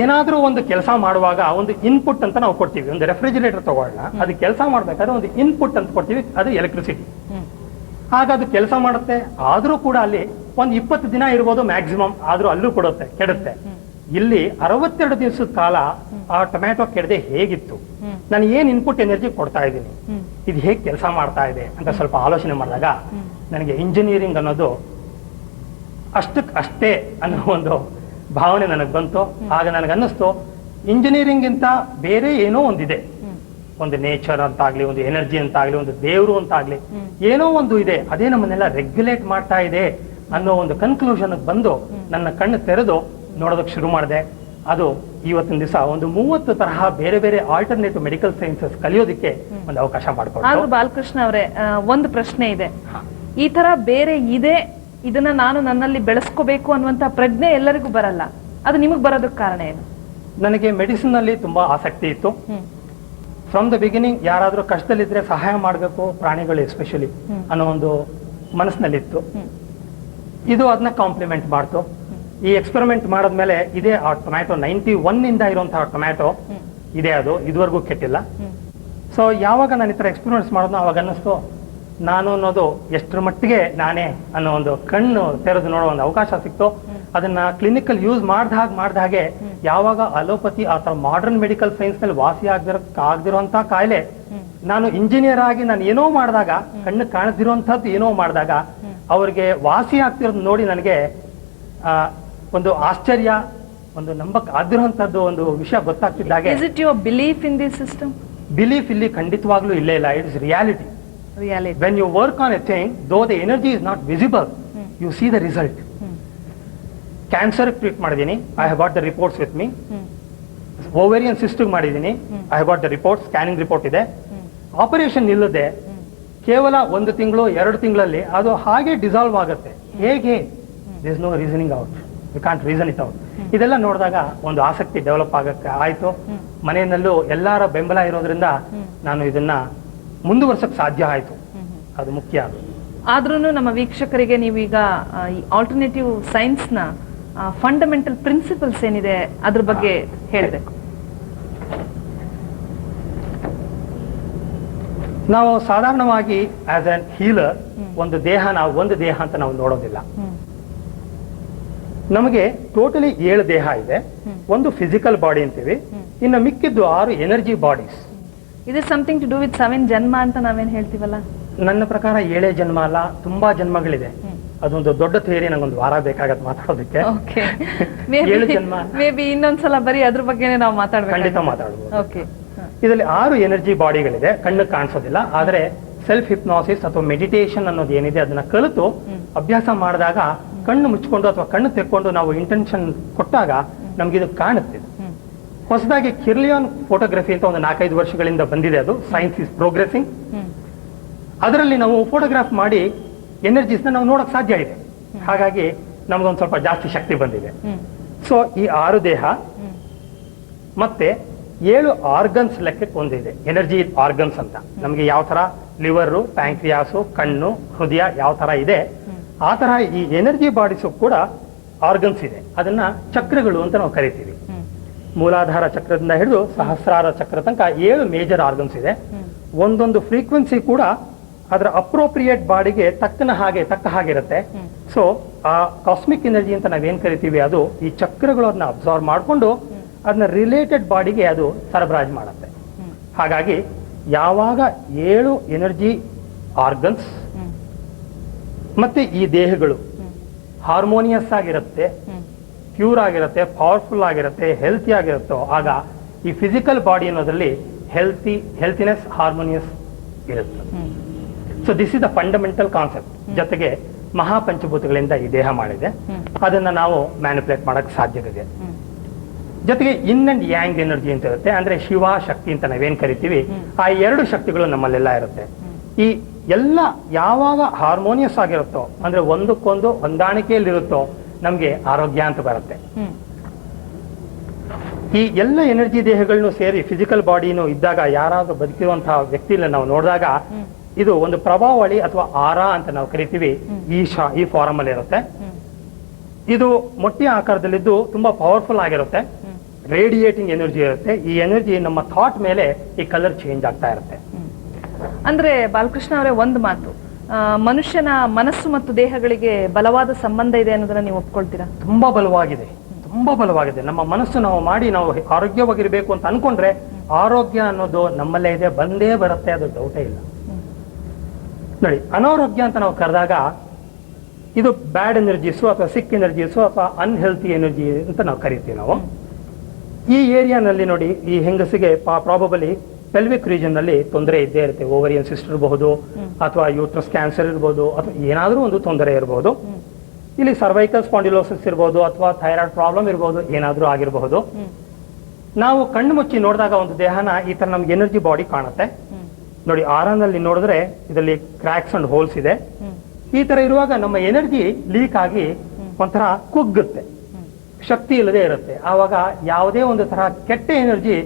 ಏನಾದ್ರೂ ಒಂದು ಕೆಲಸ ಮಾಡುವಾಗ ಒಂದು ಇನ್ಪುಟ್ ಅಂತ ನಾವು ಕೊಡ್ತೀವಿ. ಒಂದು ರೆಫ್ರಿಜಿರೇಟರ್ ತಗೊಳ್ಳೋಣ, ಅದು ಕೆಲಸ ಮಾಡ್ಬೇಕಾದ್ರೆ ಒಂದು ಇನ್ಪುಟ್ ಅಂತ ಕೊಡ್ತೀವಿ, ಅದು ಎಲೆಕ್ಟ್ರಿಸಿಟಿ. ಆಗ ಅದು ಕೆಲಸ ಮಾಡುತ್ತೆ. ಆದ್ರೂ ಕೂಡ ಅಲ್ಲಿ ಒಂದು 20 ದಿನ ಇರ್ಬೋದು ಮ್ಯಾಕ್ಸಿಮಮ್, ಆದ್ರೂ ಅಲ್ಲೂ ಕೊಡುತ್ತೆ, ಕೆಡುತ್ತೆ. ಇಲ್ಲಿ 62 ದಿವಸದ ಕಾಲ ಆ ಟೊಮ್ಯಾಟೊ ಕೆಡದೆ ಹೇಗಿತ್ತು, ನಾನು ಏನ್ ಇನ್ಪುಟ್ ಎನರ್ಜಿ ಕೊಡ್ತಾ ಇದ್ದೀನಿ, ಇದು ಹೇಗೆ ಕೆಲಸ ಮಾಡ್ತಾ ಇದೆ ಅಂತ ಸ್ವಲ್ಪ ಆಲೋಚನೆ ಮಾಡಿದಾಗ ನನಗೆ ಇಂಜಿನಿಯರಿಂಗ್ ಅನ್ನೋದು ಅಷ್ಟೇ ಅನ್ನೋ ಒಂದು ಭಾವನೆ ನನಗೆ ಬಂತು. ಆಗ ನನಗನ್ನಿಸ್ತು, ಇಂಜಿನಿಯರಿಂಗ್ ಗಿಂತ ಬೇರೆ ಏನೋ ಒಂದಿದೆ, ಒಂದು ನೇಚರ್ ಅಂತಾಗ್ಲಿ, ಒಂದು ಎನರ್ಜಿ ಅಂತಾಗ್ಲಿ, ಒಂದು ದೇವರು ಅಂತಾಗ್ಲಿ, ಏನೋ ಒಂದು ಇದೆ, ಅದೇ ನಮ್ಮನ್ನೆಲ್ಲ ರೆಗ್ಯುಲೇಟ್ ಮಾಡ್ತಾ ಇದೆ ಅನ್ನೋ ಒಂದು ಕನ್ಕ್ಲೂಷನ್ ಬಂದು ನನ್ನ ಕಣ್ಣು ತೆರೆದು ನೋಡೋದಕ್ಕೆ ಶುರು ಮಾಡಿದೆ. ಅದು ಇವತ್ತಿನ ದಿವಸ ಒಂದು 30 ತರಹ ಬೇರೆ ಬೇರೆ ಆಲ್ಟರ್ನೇಟಿವ್ ಮೆಡಿಕಲ್ ಸೈನ್ಸಸ್ ಕಲಿಯೋದಕ್ಕೆ ಒಂದು ಅವಕಾಶ ಆದ್ರೂ ಮಾಡಿಕೊಂಡು. ಬಾಲಕೃಷ್ಣ ಅವರೇ, ಒಂದು ಪ್ರಶ್ನೆ ಇದೆ. ಈ ತರ ಬೇರೆ ಇದೆ, ಇದನ್ನ ನಾನು ನನ್ನಲ್ಲಿ ಬೆಳೆಸ್ಕೋಬೇಕು ಅನ್ನುವಂತ ಪ್ರಜ್ಞೆ ಎಲ್ಲರಿಗೂ ಬರಲ್ಲ, ಅದು ನಿಮಗ್ ಬರೋದಕ್ಕೆ ಕಾರಣ ಏನು? ನನಗೆ ಮೆಡಿಸಿನ್ ಅಲ್ಲಿ ತುಂಬಾ ಆಸಕ್ತಿ ಇತ್ತು. ಫ್ರಮ್ ದ ಬಿಗಿನಿಂಗ್ ಯಾರಾದ್ರೂ ಕಷ್ಟದಲ್ಲಿದ್ರೆ ಸಹಾಯ ಮಾಡಬೇಕು, ಪ್ರಾಣಿಗಳು ಎಸ್ಪೆಷಲಿ ಅನ್ನೋ ಒಂದು ಮನಸ್ಸಿನಲ್ಲಿತ್ತು. ಇದು ಅದನ್ನ ಕಾಂಪ್ಲಿಮೆಂಟ್ ಮಾಡ್ತು. ಈ ಎಕ್ಸ್ಪೆರಿಮೆಂಟ್ ಮಾಡಿದ್ಮೇಲೆ ಇದೇ ಆ ಟೊಮ್ಯಾಟೊ 91 ಇಂದ ಇರುವಂತಹ ಟೊಮ್ಯಾಟೊ ಇದೆ, ಅದು ಇದುವರೆಗೂ ಕೆಟ್ಟಿಲ್ಲ. ಸೊ ಯಾವಾಗ ನಾನು ಈ ತರ ಎಕ್ಸ್ಪೆರಿಮೆಂಟ್ಸ್ ಮಾಡೋದು, ಅವಾಗ ಅನ್ನಿಸ್ತು ನಾನು ಅನ್ನೋದು ಎಷ್ಟರ ಮಟ್ಟಿಗೆ ನಾನೇ ಅನ್ನೋ ಒಂದು ಕಣ್ಣು ತೆರೆದು ನೋಡೋ ಒಂದು ಅವಕಾಶ ಸಿಕ್ತು. ಅದನ್ನ ಕ್ಲಿನಿಕಲ್ ಯೂಸ್ ಮಾಡ್ದ ಹಾಗೆ ಯಾವಾಗ ಅಲೋಪತಿ ಅಥವಾ ಮಾಡರ್ನ್ ಮೆಡಿಕಲ್ ಸೈನ್ಸ್ ನಲ್ಲಿ ವಾಸಿ ಆಗದಿರುವಂತ ಕಾಯಿಲೆ, ನಾನು ಇಂಜಿನಿಯರ್ ಆಗಿ ನಾನು ಏನೋ ಮಾಡಿದಾಗ, ಕಣ್ಣು ಕಾಣದಿರುವಂತದ್ದು ಏನೋ ಮಾಡಿದಾಗ ಅವ್ರಿಗೆ ವಾಸಿ ಆಗ್ತಿರೋದು ನೋಡಿ ನನಗೆ ಒಂದು ಆಶ್ಚರ್ಯ, ಒಂದು ನಂಬಕ್ ಆಗಿರುವಂತದ್ದು ಒಂದು ವಿಷಯ ಗೊತ್ತಾಗ್ತಿದ್ದಾಗೆ. Is it your belief in this system? Belief ಇಲ್ಲಿ ಖಂಡಿತವಾಗ್ಲೂ ಇಲ್ಲೇ ಇಲ್ಲ. It is reality. When you work on a thing, though the energy is not visible, you see the result. Cancer treat ಮಾಡಿದೀನಿ, I have got the reports with me. Ovarian cyst ಮಾಡಿದೀನಿ, I have got the reports, scanning report ಇದೆ. Operation ಇಲ್ಲದೆ ಕೇವಲ 1 ತಿಂಗಳು 2 ತಿಂಗಳಲ್ಲಿ ಅದು ಹಾಗೆ dissolve ಆಗುತ್ತೆ. ಹೇಗೆ? there is no reasoning out, you can't reason it out. ಇದೆಲ್ಲ ನೋಡಿದಾಗ ಒಂದು ಆಸಕ್ತಿ ಡೆವಲಪ್ ಆಗಕ್ಕೆ ಆಯ್ತು. ಮನೆಯಲ್ಲೂ ಎಲ್ಲರ ಬೆಂಬಲ ಇರೋದ್ರಿಂದ ನಾನು ಇದನ್ನ ಮುಂದುವರ್ಸಕ್ ಸಾಧ್ಯ ಆಯ್ತು. ಅದು ಮುಖ್ಯ. ಆದ್ರೂ ನಮ್ಮ ವೀಕ್ಷಕರಿಗೆ ನೀವೀಗ ಈ ಆಲ್ಟರ್ನೇಟಿವ್ ಸೈನ್ಸ್ ನ ಫಂಡಮೆಂಟಲ್ ಪ್ರಿನ್ಸಿಪಲ್ಸ್ ಏನಿದೆ ಅದ್ರ ಬಗ್ಗೆ ಹೇಳಬೇಕು. ನಾವು ಸಾಧಾರಣವಾಗಿ ಆಸ್ ಅನ್ ಹೀಲರ್ ಒಂದು ದೇಹ ಅಂತ ನಾವು ನೋಡೋದಿಲ್ಲ. ನಮಗೆ ಟೋಟಲಿ 7 ದೇಹ ಇದೆ. ಒಂದು ಫಿಸಿಕಲ್ ಬಾಡಿ ಅಂತೀವಿ, ಇನ್ನು ಮಿಕ್ಕಿದ್ದು 6 ಎನರ್ಜಿ ಬಾಡೀಸ್. ಇದು ಸಮಥಿಂಗ್ ಟು ಡೂ ವಿತ್ 7 ಜನ್ಮ ಅಂತ ನಾವೇನ್ ಹೇಳ್ತೀವಲ್ಲ? ನನ್ನ ಪ್ರಕಾರ 7 ಜನ್ಮ ಅಲ್ಲ, ತುಂಬಾ ಜನ್ಮಗಳಿದೆ. ಅದೊಂದು ದೊಡ್ಡ ಥಿಯರಿ, ನಂಗೊಂದು ವಾರ ಬೇಕಾಗತ್ತೆ ಮಾತಾಡೋದಕ್ಕೆ. 7 ಜನ್ಮ ಮೇ ಬಿ ಇನ್ನೊಂದ್ಸಲ ಬರೀ ಅದ್ರ ಬಗ್ಗೆನೇ ನಾವು ಮಾತಾಡ್ಬೇಕು. ಖಂಡಿತ ಮಾತಾಡ್ಬೋದು. ಓಕೆ. ಇದರಲ್ಲಿ 6 ಎನರ್ಜಿ ಬಾಡಿಗಳಿದೆ, ಕಣ್ಣು ಕಾಣಿಸೋದಿಲ್ಲ. ಆದ್ರೆ ಸೆಲ್ಫ್ ಹಿಪ್ನಾಸಿಸ್ ಅಥವಾ ಮೆಡಿಟೇಷನ್ ಅನ್ನೋದು ಏನಿದೆ ಅದನ್ನ ಕಲಿತು ಅಭ್ಯಾಸ ಮಾಡಿದಾಗ, ಕಣ್ಣು ಮುಚ್ಕೊಂಡು ಅಥವಾ ಕಣ್ಣು ತೆಕ್ಕೊಂಡು ನಾವು ಇಂಟೆನ್ಷನ್ ಕೊಟ್ಟಾಗ ನಮ್ಗಿದು ಕಾಣುತ್ತೆ. ಹೊಸದಾಗಿ ಕಿರ್ಲಿಯಾನ್ ಫೋಟೋಗ್ರಫಿ ಅಂತ ಒಂದು 4-5 ವರ್ಷಗಳಿಂದ ಬಂದಿದೆ. ಅದು ಸೈನ್ಸ್ ಇಸ್ ಪ್ರೋಗ್ರೆಸಿಂಗ್. ಅದರಲ್ಲಿ ನಾವು ಫೋಟೋಗ್ರಾಫ್ ಮಾಡಿ ಎನರ್ಜೀಸ್ ನಾವು ನೋಡಕ್ ಸಾಧ್ಯ ಇದೆ. ಹಾಗಾಗಿ ನಮ್ಗೊಂದು ಸ್ವಲ್ಪ ಜಾಸ್ತಿ ಶಕ್ತಿ ಬಂದಿದೆ. ಸೊ ಈ 6 ದೇಹ ಮತ್ತೆ 7 ಆರ್ಗನ್ಸ್ ಲೆಕ್ಕಕ್ಕೆ ಒಂದಿದೆ, ಎನರ್ಜಿ ಆರ್ಗನ್ಸ್ ಅಂತ. ನಮ್ಗೆ ಯಾವ ತರ ಲಿವರು, ಪ್ಯಾಂಕ್ರಿಯಾಸು, ಕಣ್ಣು, ಹೃದಯ ಯಾವ ತರ ಇದೆ, ಆ ತರ ಈ ಎನರ್ಜಿ ಬಾಡೀಸು ಕೂಡ ಆರ್ಗನ್ಸ್ ಇದೆ. ಅದನ್ನ ಚಕ್ರಗಳು ಅಂತ ನಾವು ಕರಿತೀವಿ. ಮೂಲಾಧಾರ ಚಕ್ರದಿಂದ ಹಿಡಿದು ಸಹಸ್ರಾರ ಚಕ್ರ ತನಕ 7 ಮೇಜರ್ ಆರ್ಗನ್ಸ್ ಇದೆ. ಒಂದೊಂದು ಫ್ರೀಕ್ವೆನ್ಸಿ ಕೂಡ ಅದರ ಅಪ್ರೋಪ್ರಿಯೇಟ್ ಬಾಡಿಗೆ ತಕ್ಕ ಹಾಗಿರುತ್ತೆ. ಸೊ ಆ ಕಾಸ್ಮಿಕ್ ಎನರ್ಜಿ ಅಂತ ನಾವೇನ್ ಕರಿತೀವಿ, ಅದು ಈ ಚಕ್ರಗಳು ಅದನ್ನ ಅಬ್ಸಾರ್ವ್ ಮಾಡಿಕೊಂಡು ಅದನ್ನ ರಿಲೇಟೆಡ್ ಬಾಡಿಗೆ ಅದು ಸರಬರಾಜು ಮಾಡುತ್ತೆ. ಹಾಗಾಗಿ ಯಾವಾಗ 7 ಎನರ್ಜಿ ಆರ್ಗನ್ಸ್ ಮತ್ತೆ ಈ ದೇಹಗಳು ಹಾರ್ಮೋನಿಯಸ್ ಆಗಿರುತ್ತೆ, ಪ್ಯೂರ್ ಆಗಿರುತ್ತೆ, ಪವರ್ಫುಲ್ ಆಗಿರುತ್ತೆ, ಹೆಲ್ತಿ ಆಗಿರುತ್ತೋ ಆಗ ಈ ಫಿಸಿಕಲ್ ಬಾಡಿ ಅನ್ನೋದ್ರಲ್ಲಿ ಹೆಲ್ತಿನೆಸ್ ಹಾರ್ಮೋನಿಯಸ್ ಇರುತ್ತೆ. So this is the fundamental concept. ಜೊತೆಗೆ ಮಹಾಪಂಚಭೂತಗಳಿಂದ ಈ ದೇಹ ಮಾಡಿದೆ, ಅದನ್ನ ನಾವು ಮ್ಯಾನಿಪುಲೇಟ್ ಮಾಡಕ್ ಸಾಧ್ಯವಿದೆ. ಜೊತೆಗೆ ಇನ್ ಅಂಡ್ ಯಾಂಗ್ ಎನರ್ಜಿ ಅಂತ ಇರುತ್ತೆ, ಅಂದ್ರೆ ಶಿವ ಶಕ್ತಿ ಅಂತ ನಾವೇನ್ ಕರಿತೀವಿ, ಆ ಎರಡು ಶಕ್ತಿಗಳು ನಮ್ಮಲ್ಲೆಲ್ಲ ಇರುತ್ತೆ. ಈ ಎಲ್ಲ ಯಾವಾಗ ಹಾರ್ಮೋನಿಯಸ್ ಆಗಿರುತ್ತೋ, ಅಂದ್ರೆ ಒಂದಕ್ಕೊಂದು ಹೊಂದಾಣಿಕೆಯಲ್ಲಿರುತ್ತೋ ನಮ್ಗೆ ಆರೋಗ್ಯ ಅಂತ ಬರುತ್ತೆ. ಈ ಎಲ್ಲ ಎನರ್ಜಿ ದೇಹಗಳನ್ನು ಸೇರಿ ಫಿಸಿಕಲ್ ಬಾಡಿನೂ ಇದ್ದಾಗ ಯಾರಾದ್ರೂ ಬದುಕಿರುವಂತಹ ವ್ಯಕ್ತಿನ ನಾವು ನೋಡಿದಾಗ ಇದು ಒಂದು ಪ್ರಭಾವಳಿ ಅಥವಾ ಆರಾ ಅಂತ ನಾವು ಕರಿತೀವಿ. ಈ ಫಾರಮ್ ಅಲ್ಲಿ ಇರುತ್ತೆ. ಇದು ಮೊಟ್ಟೆ ಆಕಾರದಲ್ಲಿದ್ದು ತುಂಬಾ ಪವರ್ಫುಲ್ ಆಗಿರುತ್ತೆ, ರೇಡಿಯೇಟಿಂಗ್ ಎನರ್ಜಿ ಇರುತ್ತೆ. ಈ ಎನರ್ಜಿ ನಮ್ಮ ಥಾಟ್ ಮೇಲೆ ಈ ಕಲರ್ ಚೇಂಜ್ ಆಗ್ತಾ ಇರುತ್ತೆ. ಅಂದ್ರೆ ಬಾಲಕೃಷ್ಣ ಅವರೇ, ಒಂದು ಮಾತು, ಮನುಷ್ಯನ ಮನಸ್ಸು ಮತ್ತು ದೇಹಗಳಿಗೆ ಬಲವಾದ ಸಂಬಂಧ ಇದೆ ಅನ್ನೋದನ್ನ ನೀವು ಒಪ್ಕೊಳ್ತೀರಾ? ತುಂಬಾ ಬಲವಾಗಿದೆ, ತುಂಬಾ ಬಲವಾಗಿದೆ. ನಮ್ಮ ಮನಸ್ಸು ನಾವು ಮಾಡಿ ನಾವು ಆರೋಗ್ಯವಾಗಿರ್ಬೇಕು ಅಂತ ಅನ್ಕೊಂಡ್ರೆ ಆರೋಗ್ಯ ಅನ್ನೋದು ನಮ್ಮಲ್ಲೇ ಇದೆ, ಬಂದೇ ಬರುತ್ತೆ, ಅದು ಡೌಟೇ ಇಲ್ಲ. ನೋಡಿ, ಅನಾರೋಗ್ಯ ಅಂತ ನಾವು ಕರೆದಾಗ ಇದು ಬ್ಯಾಡ್ ಎನರ್ಜೀಸು ಅಥವಾ ಸಿಕ್ ಎನರ್ಜೀಸು ಅಥವಾ ಅನ್ಹೆಲ್ತಿ ಎನರ್ಜಿ ಅಂತ ನಾವು ಕರಿತೀವಿ ನಾವು. ಈ ಏರಿಯಾನಲ್ಲಿ ನೋಡಿ, ಈ ಹೆಂಗಸಿಗೆ ಪ್ರಾಬಬಲಿ ಪೆಲ್ವಿಕ್ ರೀಜನ್ ನಲ್ಲಿ ತೊಂದರೆ ಇದ್ದೇ ಇರುತ್ತೆ. ಓವರಿಯನ್ ಸಿಸ್ಟ್ ಇರಬಹುದು, ಅಥವಾ ಯೂಟ್ರಸ್ ಕ್ಯಾನ್ಸರ್ ಇರಬಹುದು, ಅಥವಾ ಏನಾದ್ರೂ ಒಂದು ತೊಂದರೆ ಇರಬಹುದು. ಇಲ್ಲಿ ಸರ್ವೈಕಲ್ ಸ್ಪಾಂಡಿಲೋಸಿಸ್ ಇರಬಹುದು, ಅಥವಾ ಥೈರಾಯ್ಡ್ ಪ್ರಾಬ್ಲಮ್ ಇರಬಹುದು, ಏನಾದ್ರೂ ಆಗಿರಬಹುದು. ನಾವು ಕಣ್ಣು ಮುಚ್ಚಿ ನೋಡಿದಾಗ ಒಂದು ದೇಹನ ಈ ತರ ನಮ್ಗೆ ಎನರ್ಜಿ ಬಾಡಿ ಕಾಣುತ್ತೆ. ನೋಡಿ, ಆರಾನಲ್ಲಿ ನೋಡಿದ್ರೆ ಇದರಲ್ಲಿ ಕ್ರ್ಯಾಕ್ಸ್ ಅಂಡ್ ಹೋಲ್ಸ್ ಇದೆ. ಈ ತರ ಇರುವಾಗ ನಮ್ಮ ಎನರ್ಜಿ ಲೀಕ್ ಆಗಿ ಒಂಥರ ಕುಗ್ಗುತ್ತೆ, ಶಕ್ತಿ ಇಲ್ಲದೆ ಇರುತ್ತೆ. ಆವಾಗ ಯಾವುದೇ ಒಂದು ತರ ಕೆಟ್ಟ ಎನರ್ಜಿ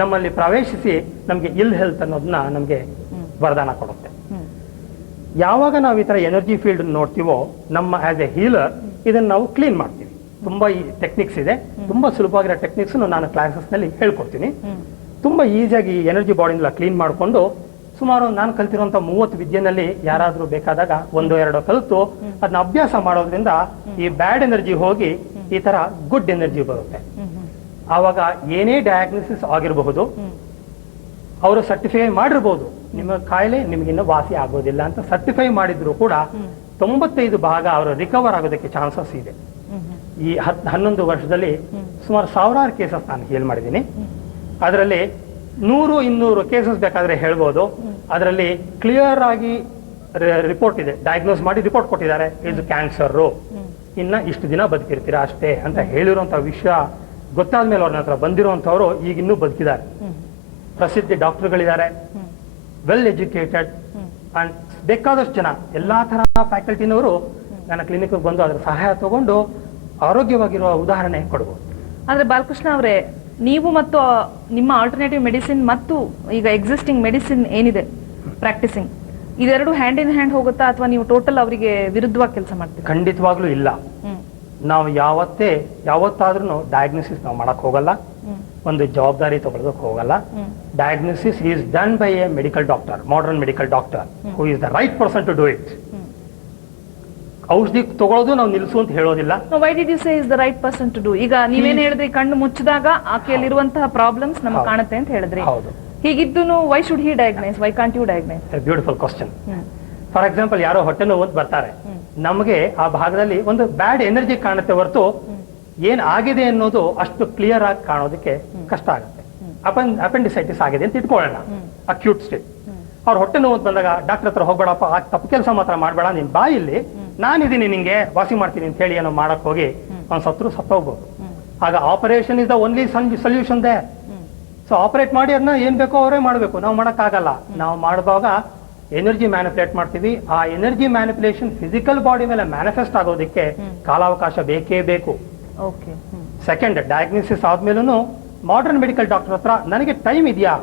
ನಮ್ಮಲ್ಲಿ ಪ್ರವೇಶಿಸಿ ನಮ್ಗೆ ಇಲ್ ಹೆಲ್ತ್ ಅನ್ನೋದನ್ನ ನಮ್ಗೆ ವರದಾನ ಕೊಡುತ್ತೆ. ಯಾವಾಗ ನಾವು ಈ ತರ ಎನರ್ಜಿ ಫೀಲ್ಡ್ ನೋಡ್ತೀವೋ, ನಮ್ಮ ಆಸ್ ಎ ಹೀಲರ್ ಇದನ್ನ ನಾವು ಕ್ಲೀನ್ ಮಾಡ್ತೀವಿ. ತುಂಬಾ ಈ ಟೆಕ್ನಿಕ್ಸ್ ಇದೆ, ತುಂಬಾ ಸುಲಭವಾಗಿರೋ ಟೆಕ್ನಿಕ್ಸ್ ನಾನು ಕ್ಲಾಸಸ್ ನಲ್ಲಿ ಹೇಳ್ಕೊಡ್ತೀನಿ. ತುಂಬಾ ಈಸಿಯಾಗಿ ಎನರ್ಜಿ ಬಾಡಿನೆಲ್ಲ ಕ್ಲೀನ್ ಮಾಡಿಕೊಂಡು, ಸುಮಾರು ನಾನು ಕಲ್ತಿರುವಂತ 30 ವಿದ್ಯೆನಲ್ಲಿ ಯಾರಾದ್ರೂ ಬೇಕಾದಾಗ 1-2 ಕಲಿತು ಅದನ್ನ ಅಭ್ಯಾಸ ಮಾಡೋದ್ರಿಂದ ಈ ಬ್ಯಾಡ್ ಎನರ್ಜಿ ಹೋಗಿ ಈ ತರ ಗುಡ್ ಎನರ್ಜಿ ಬರುತ್ತೆ. ಆವಾಗ ಏನೇ ಡಯಾಗ್ನೋಸಿಸ್ ಆಗಿರಬಹುದು, ಅವರು ಸರ್ಟಿಫೈ ಮಾಡಿರ್ಬೋದು, ನಿಮ್ಮ ಕಾಯಿಲೆ ನಿಮ್ಗಿನ್ನ ವಾಸಿ ಆಗೋದಿಲ್ಲ ಅಂತ ಸರ್ಟಿಫೈ ಮಾಡಿದ್ರು ಕೂಡ 95% ಅವರು ರಿಕವರ್ ಆಗೋದಕ್ಕೆ ಚಾನ್ಸಸ್ ಇದೆ. ಈ 11 ವರ್ಷದಲ್ಲಿ ಸುಮಾರು 1000 ಕೇಸಸ್ ನಾನು ಹೀಲ್ ಮಾಡಿದ್ದೀನಿ. ಅದರಲ್ಲಿ 100-200 ಕೇಸಸ್ ಬೇಕಾದ್ರೆ ಹೇಳ್ಬೋದು. ಅದರಲ್ಲಿ ಕ್ಲಿಯರ್ ಆಗಿ ರಿಪೋರ್ಟ್ ಇದೆ, ಡಯಾಗ್ನೋಸ್ ಮಾಡಿ ರಿಪೋರ್ಟ್ ಕೊಟ್ಟಿದ್ದಾರೆ, ಇದು ಕ್ಯಾನ್ಸರ್, ಇನ್ನ ಇಷ್ಟು ದಿನ ಬದುಕಿರ್ತೀರಾ ಅಷ್ಟೇ ಅಂತ ಹೇಳಿರುವಂತ ವಿಷಯ ಗೊತ್ತಾದ ಮೇಲೆ ಅವ್ರ ಹತ್ರ ಬಂದಿರುವಂತವ್ರು ಈಗ ಇನ್ನೂ ಬದುಕಿದ್ದಾರೆ. ಪ್ರಸಿದ್ಧ ಡಾಕ್ಟರ್ಗಳಿದ್ದಾರೆ, ವೆಲ್ ಎಜುಕೇಟೆಡ್ ಅಂಡ್ ಬೇಕಾದಷ್ಟು ಜನ, ಎಲ್ಲಾ ತರ ಫ್ಯಾಕಲ್ಟಿನವರು ನನ್ನ ಕ್ಲಿನಿಕ್ ಬಂದು ಅದರ ಸಹಾಯ ತಗೊಂಡು ಆರೋಗ್ಯವಾಗಿರುವ ಉದಾಹರಣೆ ಕೊಡಬಹುದು. ಅಂದ್ರೆ ಬಾಲಕೃಷ್ಣ ಅವರೇ, ನೀವು ಮತ್ತು ನಿಮ್ಮ ಆಲ್ಟರ್ನೇಟಿವ್ ಮೆಡಿಸಿನ್ ಮತ್ತು ಈಗ ಎಕ್ಸಿಸ್ಟಿಂಗ್ ಮೆಡಿಸಿನ್ ಏನಿದೆ ಪ್ರಾಕ್ಟಿಸಿಂಗ್, ಇದೆರಡು ಹ್ಯಾಂಡ್ ಇನ್ ಹ್ಯಾಂಡ್ ಹೋಗುತ್ತಾ ಅಥವಾ ನೀವು ಟೋಟಲ್ ಅವರಿಗೆ ವಿರುದ್ಧವಾಗಿ ಕೆಲಸ ಮಾಡ್ತೀರಾ? ಖಂಡಿತವಾಗ್ಲೂ ಇಲ್ಲ. ನಾವು ಯಾವತ್ತಾದ್ರೂ ಡಯಾಗ್ನೋಸಿಸ್ ನಾವು ಮಾಡಕ್ ಹೋಗಲ್ಲ, ಒಂದು ಜವಾಬ್ದಾರಿ ತಗೊಳ್ಳೋದಕ್ಕೆ ಹೋಗಲ್ಲ. Diagnosis is done by a medical doctor, modern medical doctor, who is the right person to do it. ಔಷಧಿ ತಗೊಳ್ಳೋದು ನಾವು ನಿಲ್ಸು ಅಂತ ಹೇಳೋದಿಲ್ಲ. Why did you say is the right person to do? ಈಗ ನೀವೇನ್ ಹೇಳಿದ್ರಿ, ಕಣ್ಣು ಮುಚ್ಚಿದಾಗ ಆಕೆಯಲ್ಲಿರುವಂತಹ ಪ್ರಾಬ್ಲಮ್ಸ್ ನಮಗೆ ಕಾಣುತ್ತೆ ಅಂತ ಹೇಳಿದ್ರಿ. ಹೌದು. ಹೀಗಿದ್ದು why should he diagnose, why can't you diagnose? Beautiful question. For example, ಯಾರೋ ಹೊಟ್ಟೆ ನೋವು ಬರ್ತಾರೆ, ನಮಗೆ ಆ ಭಾಗದಲ್ಲಿ ಒಂದು ಬ್ಯಾಡ್ ಎನರ್ಜಿ ಕಾಣುತ್ತೆ ಹೊರತು ಏನ್ ಆಗಿದೆ ಅನ್ನೋದು ಅಷ್ಟು ಕ್ಲಿಯರ್ ಆಗಿ ಕಾಣೋದಕ್ಕೆ ಕಷ್ಟ ಆಗುತ್ತೆ. ಅಪೆಂಡಿಸೈಟಿಸ್ ಆಗಿದೆ ಅಂತ ಇಟ್ಕೊಳ್ಳೋಣ, ಅಕ್ಯೂಟ್ ಸ್ಟೇಟ್. ಅವ್ರ ಹೊಟ್ಟೆ ನೋವು ಬಂದಾಗ ಡಾಕ್ಟರ್ ಹತ್ರ ಹೋಗ್ಬೇಡಪ್ಪ, ತಪ್ಪು ಕೆಲಸ ಮಾತ್ರ ಮಾಡಬೇಡ, ನಿನ್ ಬಾಯಲ್ಲಿ ನಾನಿದ್ದೀನಿ ನಿಂಗೆ ವಾಸಿ ಮಾಡ್ತೀನಿ ಅಂತ ಹೇಳಿ ಏನೋ ಮಾಡಕ್ ಹೋಗಿ ಅವ್ನು ಸತ್ತೋಗ್ಬೋದು. ಆಗ operation is the only solution they. So operate ಮಾಡಿ ಅದನ್ನ ಏನ್ ಬೇಕೋ ಅವರೇ ಮಾಡಬೇಕು, ನಾವು ಮಾಡಕ್ಕಾಗಲ್ಲ. ನಾವು ಮಾಡುವಾಗ ಎನರ್ಜಿ ಮ್ಯಾನಿಪುಲೇಟ್ ಮಾಡ್ತೀವಿ. ಆ ಎನರ್ಜಿ ಮ್ಯಾನಿಪುಲೇಷನ್ ಫಿಸಿಕಲ್ ಬಾಡಿ ಮೇಲೆ ಮ್ಯಾನಿಫೆಸ್ಟ್ ಆಗೋದಕ್ಕೆ ಕಾಲಾವಕಾಶ ಬೇಕೇ ಬೇಕು. ಸೆಕೆಂಡ್, ಡಯಾಗ್ನೋಸಿಸ್ ಆದ್ಮೇಲೂ ಮಾಡರ್ನ್ ಮೆಡಿಕಲ್ ಡಾಕ್ಟರ್ ಹತ್ರ ನನಗೆ ಟೈಮ್ ಇದೆಯಾ,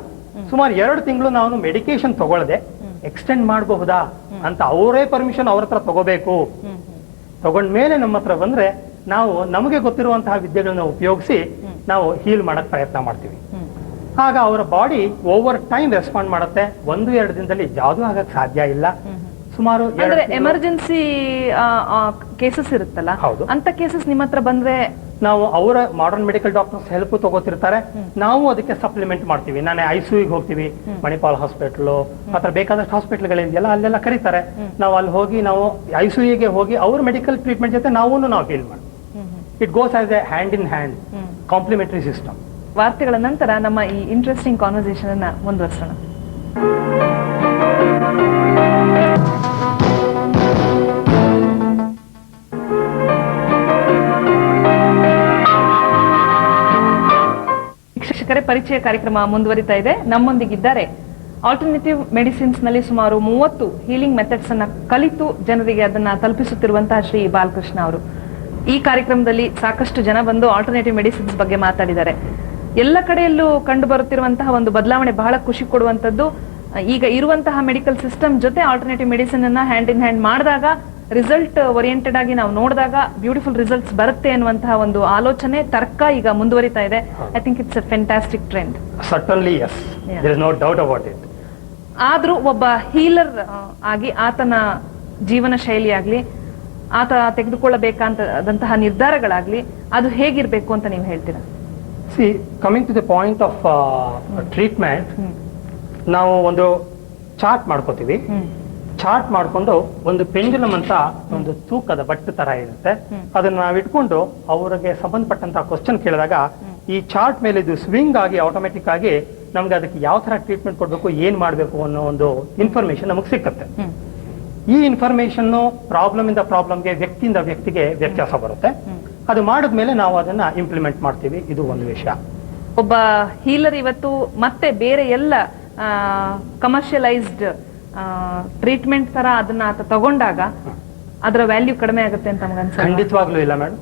ಸುಮಾರು 2 ತಿಂಗಳು ನಾನು ಮೆಡಿಕೇಶನ್ ತಗೊಳ್ಳದೆ ಎಕ್ಸ್ಟೆಂಡ್ ಮಾಡಬಹುದಾ ಅಂತ ಅವರೇ ಪರ್ಮಿಷನ್ ಅವ್ರ ಹತ್ರ ತಗೋಬೇಕು. ತಗೊಂಡ್ಮೇಲೆ ನಮ್ಮ ಹತ್ರ ಬಂದ್ರೆ ನಾವು ನಮಗೆ ಗೊತ್ತಿರುವಂತಹ ವಿದ್ಯೆಗಳನ್ನ ಉಪಯೋಗಿಸಿ ನಾವು ಹೀಲ್ ಮಾಡಕ್ ಪ್ರಯತ್ನ ಮಾಡ್ತೀವಿ. ಆಗ ಅವರ ಬಾಡಿ ಓವರ್ ಟೈಮ್ ರೆಸ್ಪಾಂಡ್ ಮಾಡುತ್ತೆ. 1-2 ದಿನದಲ್ಲಿ ಯಾವುದು ಆಗಕ್ ಸಾಧ್ಯ ಇಲ್ಲ. ಸುಮಾರು ಎಮರ್ಜೆನ್ಸಿ ಕೇಸಸ್ ಇರುತ್ತಲ್ಲ, ಅಂತ ಕೇಸಸ್ ನಿಮ್ಮ ಹತ್ರ ಬಂದ್ರೆ ನಾವು ಅವರ ಮಾಡರ್ನ್ ಮೆಡಿಕಲ್ ಡಾಕ್ಟರ್ಸ್ ಹೆಲ್ಪ್ ತಗೋತಿರ್ತಾರೆ, ನಾವು ಅದಕ್ಕೆ ಸಪ್ಲಿಮೆಂಟ್ ಮಾಡ್ತೀವಿ. ನಾನು ಐಸಿಯುಗೆ ಹೋಗ್ತೀವಿ, ಮಣಿಪಾಲ್ ಹಾಸ್ಪಿಟಲ್ ಅಥವಾ ಬೇಕಾದಷ್ಟು ಹಾಸ್ಪಿಟಲ್ಗಳಿದೆಯಲ್ಲ ಅಲ್ಲೆಲ್ಲ ಕರೀತಾರೆ. ನಾವು ಅಲ್ಲಿ ಹೋಗಿ ನಾವು ಐಸಿಯುಗೆ ಹೋಗಿ ಅವ್ರ ಮೆಡಿಕಲ್ ಟ್ರೀಟ್ಮೆಂಟ್ ಜೊತೆ ನಾವು ಹೀಲ್ ಮಾಡ್ತೀವಿ. It goes as A hand in hand complementary system. ವಾರ್ತೆಗಳ ನಂತರ ನಮ್ಮ ಈ ಇಂಟ್ರೆಸ್ಟಿಂಗ್ ಕಾನ್ವರ್ಸೇಷನ್ ಅನ್ನ ಮುಂದುವರಿಸೋಣ. ಶಿಕ್ಷಕರೇ, ಪರಿಚಯ ಕಾರ್ಯಕ್ರಮ ಮುಂದುವರಿತಾ ಇದೆ. ನಮ್ಮೊಂದಿಗಿದ್ದಾರೆ ಆಲ್ಟರ್ನೇಟಿವ್ ಮೆಡಿಸಿನ್ಸ್ ನಲ್ಲಿ ಸುಮಾರು 30 ಹೀಲಿಂಗ್ ಮೆಥಡ್ಸ್ ಅನ್ನ ಕಲಿತು ಜನರಿಗೆ ಅದನ್ನ ತಲುಪಿಸುತ್ತಿರುವಂತಹ ಶ್ರೀ ಬಾಲಕೃಷ್ಣ ಅವರು. ಈ ಕಾರ್ಯಕ್ರಮದಲ್ಲಿ ಸಾಕಷ್ಟು ಜನ ಬಂದು ಆಲ್ಟರ್ನೇಟಿವ್ ಮೆಡಿಸಿನ್ಸ್ ಬಗ್ಗೆ ಮಾತಾಡಿದ್ದಾರೆ. ಎಲ್ಲ ಕಡೆಯಲ್ಲೂ ಕಂಡು ಬರುತ್ತಿರುವಂತಹ ಒಂದು ಬದಲಾವಣೆ ಬಹಳ ಖುಷಿ ಕೊಡುವಂತದ್ದು. ಈಗ ಇರುವಂತಹ ಮೆಡಿಕಲ್ ಸಿಸ್ಟಮ್ ಜೊತೆ ಆಲ್ಟರ್ನೇಟಿವ್ ಮೆಡಿಸಿನ್ ಅನ್ನ ಹ್ಯಾಂಡ್ ಇನ್ ಹ್ಯಾಂಡ್ ಮಾಡಿದಾಗ, ರಿಸಲ್ಟ್ ಓರಿಯೆಂಟೆಡ್ ಆಗಿ ನಾವು ನೋಡಿದಾಗ ಬ್ಯೂಟಿಫುಲ್ ರಿಸಲ್ಟ್ಸ್ ಬರುತ್ತೆ ಅನ್ನುವಂತಹ ಒಂದು ಆಲೋಚನೆ, ತರ್ಕ ಈಗ ಮುಂದುವರಿತಾ ಇದೆ. I think it's a fantastic trend. Certainly yes. There is no doubt about it. ಆದ್ರೂ ಒಬ್ಬ ಹೀಲರ್ ಆಗಿ ಆತನ ಜೀವನ ಶೈಲಿ ಆಗ್ಲಿ, ಆತ ತೆಗೆದುಕೊಳ್ಳಬೇಕಾದಂತಹ ನಿರ್ಧಾರಗಳಾಗ್ಲಿ, ಅದು ಹೇಗಿರ್ಬೇಕು ಅಂತ ನೀವು ಹೇಳ್ತೀರಾ? See, coming to the point of treatment, ನಾವು ಒಂದು ಚಾರ್ಟ್ ಮಾಡ್ಕೋತೀವಿ. ಚಾರ್ಟ್ ಮಾಡ್ಕೊಂಡು ಒಂದು ಪೆಂಡುಲಮ್ ಅಂತ ಒಂದು ತೂಕದ ಬಟ್ಟು ತರ ಇರುತ್ತೆ, ಅದನ್ನ ನಾವು ಇಟ್ಕೊಂಡು ಅವರಿಗೆ ಸಂಬಂಧಪಟ್ಟಂತ ಕ್ವಶನ್ ಕೇಳಿದಾಗ ಈ ಚಾರ್ಟ್ ಮೇಲೆ ಇದು ಸ್ವಿಂಗ್ ಆಗಿ ಆಟೋಮೆಟಿಕ್ ಆಗಿ ನಮ್ಗೆ ಅದಕ್ಕೆ ಯಾವ ತರ ಟ್ರೀಟ್ಮೆಂಟ್ ಕೊಡ್ಬೇಕು, ಏನ್ ಮಾಡ್ಬೇಕು ಅನ್ನೋ ಒಂದು ಇನ್ಫಾರ್ಮೇಶನ್ ನಮಗೆ ಸಿಕ್ಕತ್ತೆ. ಈ ಇನ್ಫಾರ್ಮೇಶನ್ ಪ್ರಾಬ್ಲಮ್ ಇಂದ ಪ್ರಾಬ್ಲಮ್ಗೆ, ವ್ಯಕ್ತಿಯಿಂದ ವ್ಯಕ್ತಿಗೆ ವ್ಯತ್ಯಾಸ ಬರುತ್ತೆ. ಅದು ಮಾಡಿದ್ಮೇಲೆ ನಾವು ಅದನ್ನ ಇಂಪ್ಲಿಮೆಂಟ್ ಮಾಡ್ತೀವಿ. ಇದು ಒಂದು ವಿಷಯ. ಒಬ್ಬ ಹೀಲರ್ ಇವತ್ತು ಮತ್ತೆ ಬೇರೆ ಎಲ್ಲ ಕಮರ್ಷಿಯಲೈಸ್ಡ್ ಟ್ರೀಟ್ಮೆಂಟ್ ತರ ಅದನ್ನ ಆತ ತಗೊಂಡಾಗ ಅದರ ವ್ಯಾಲ್ಯೂ ಕಡಿಮೆ ಆಗುತ್ತೆ ಅಂತ ನಮ್ಗೆ ಅನ್ಸುತ್ತೆ. ಖಂಡಿತವಾಗ್ಲೂ ಇಲ್ಲ ಮೇಡಮ್.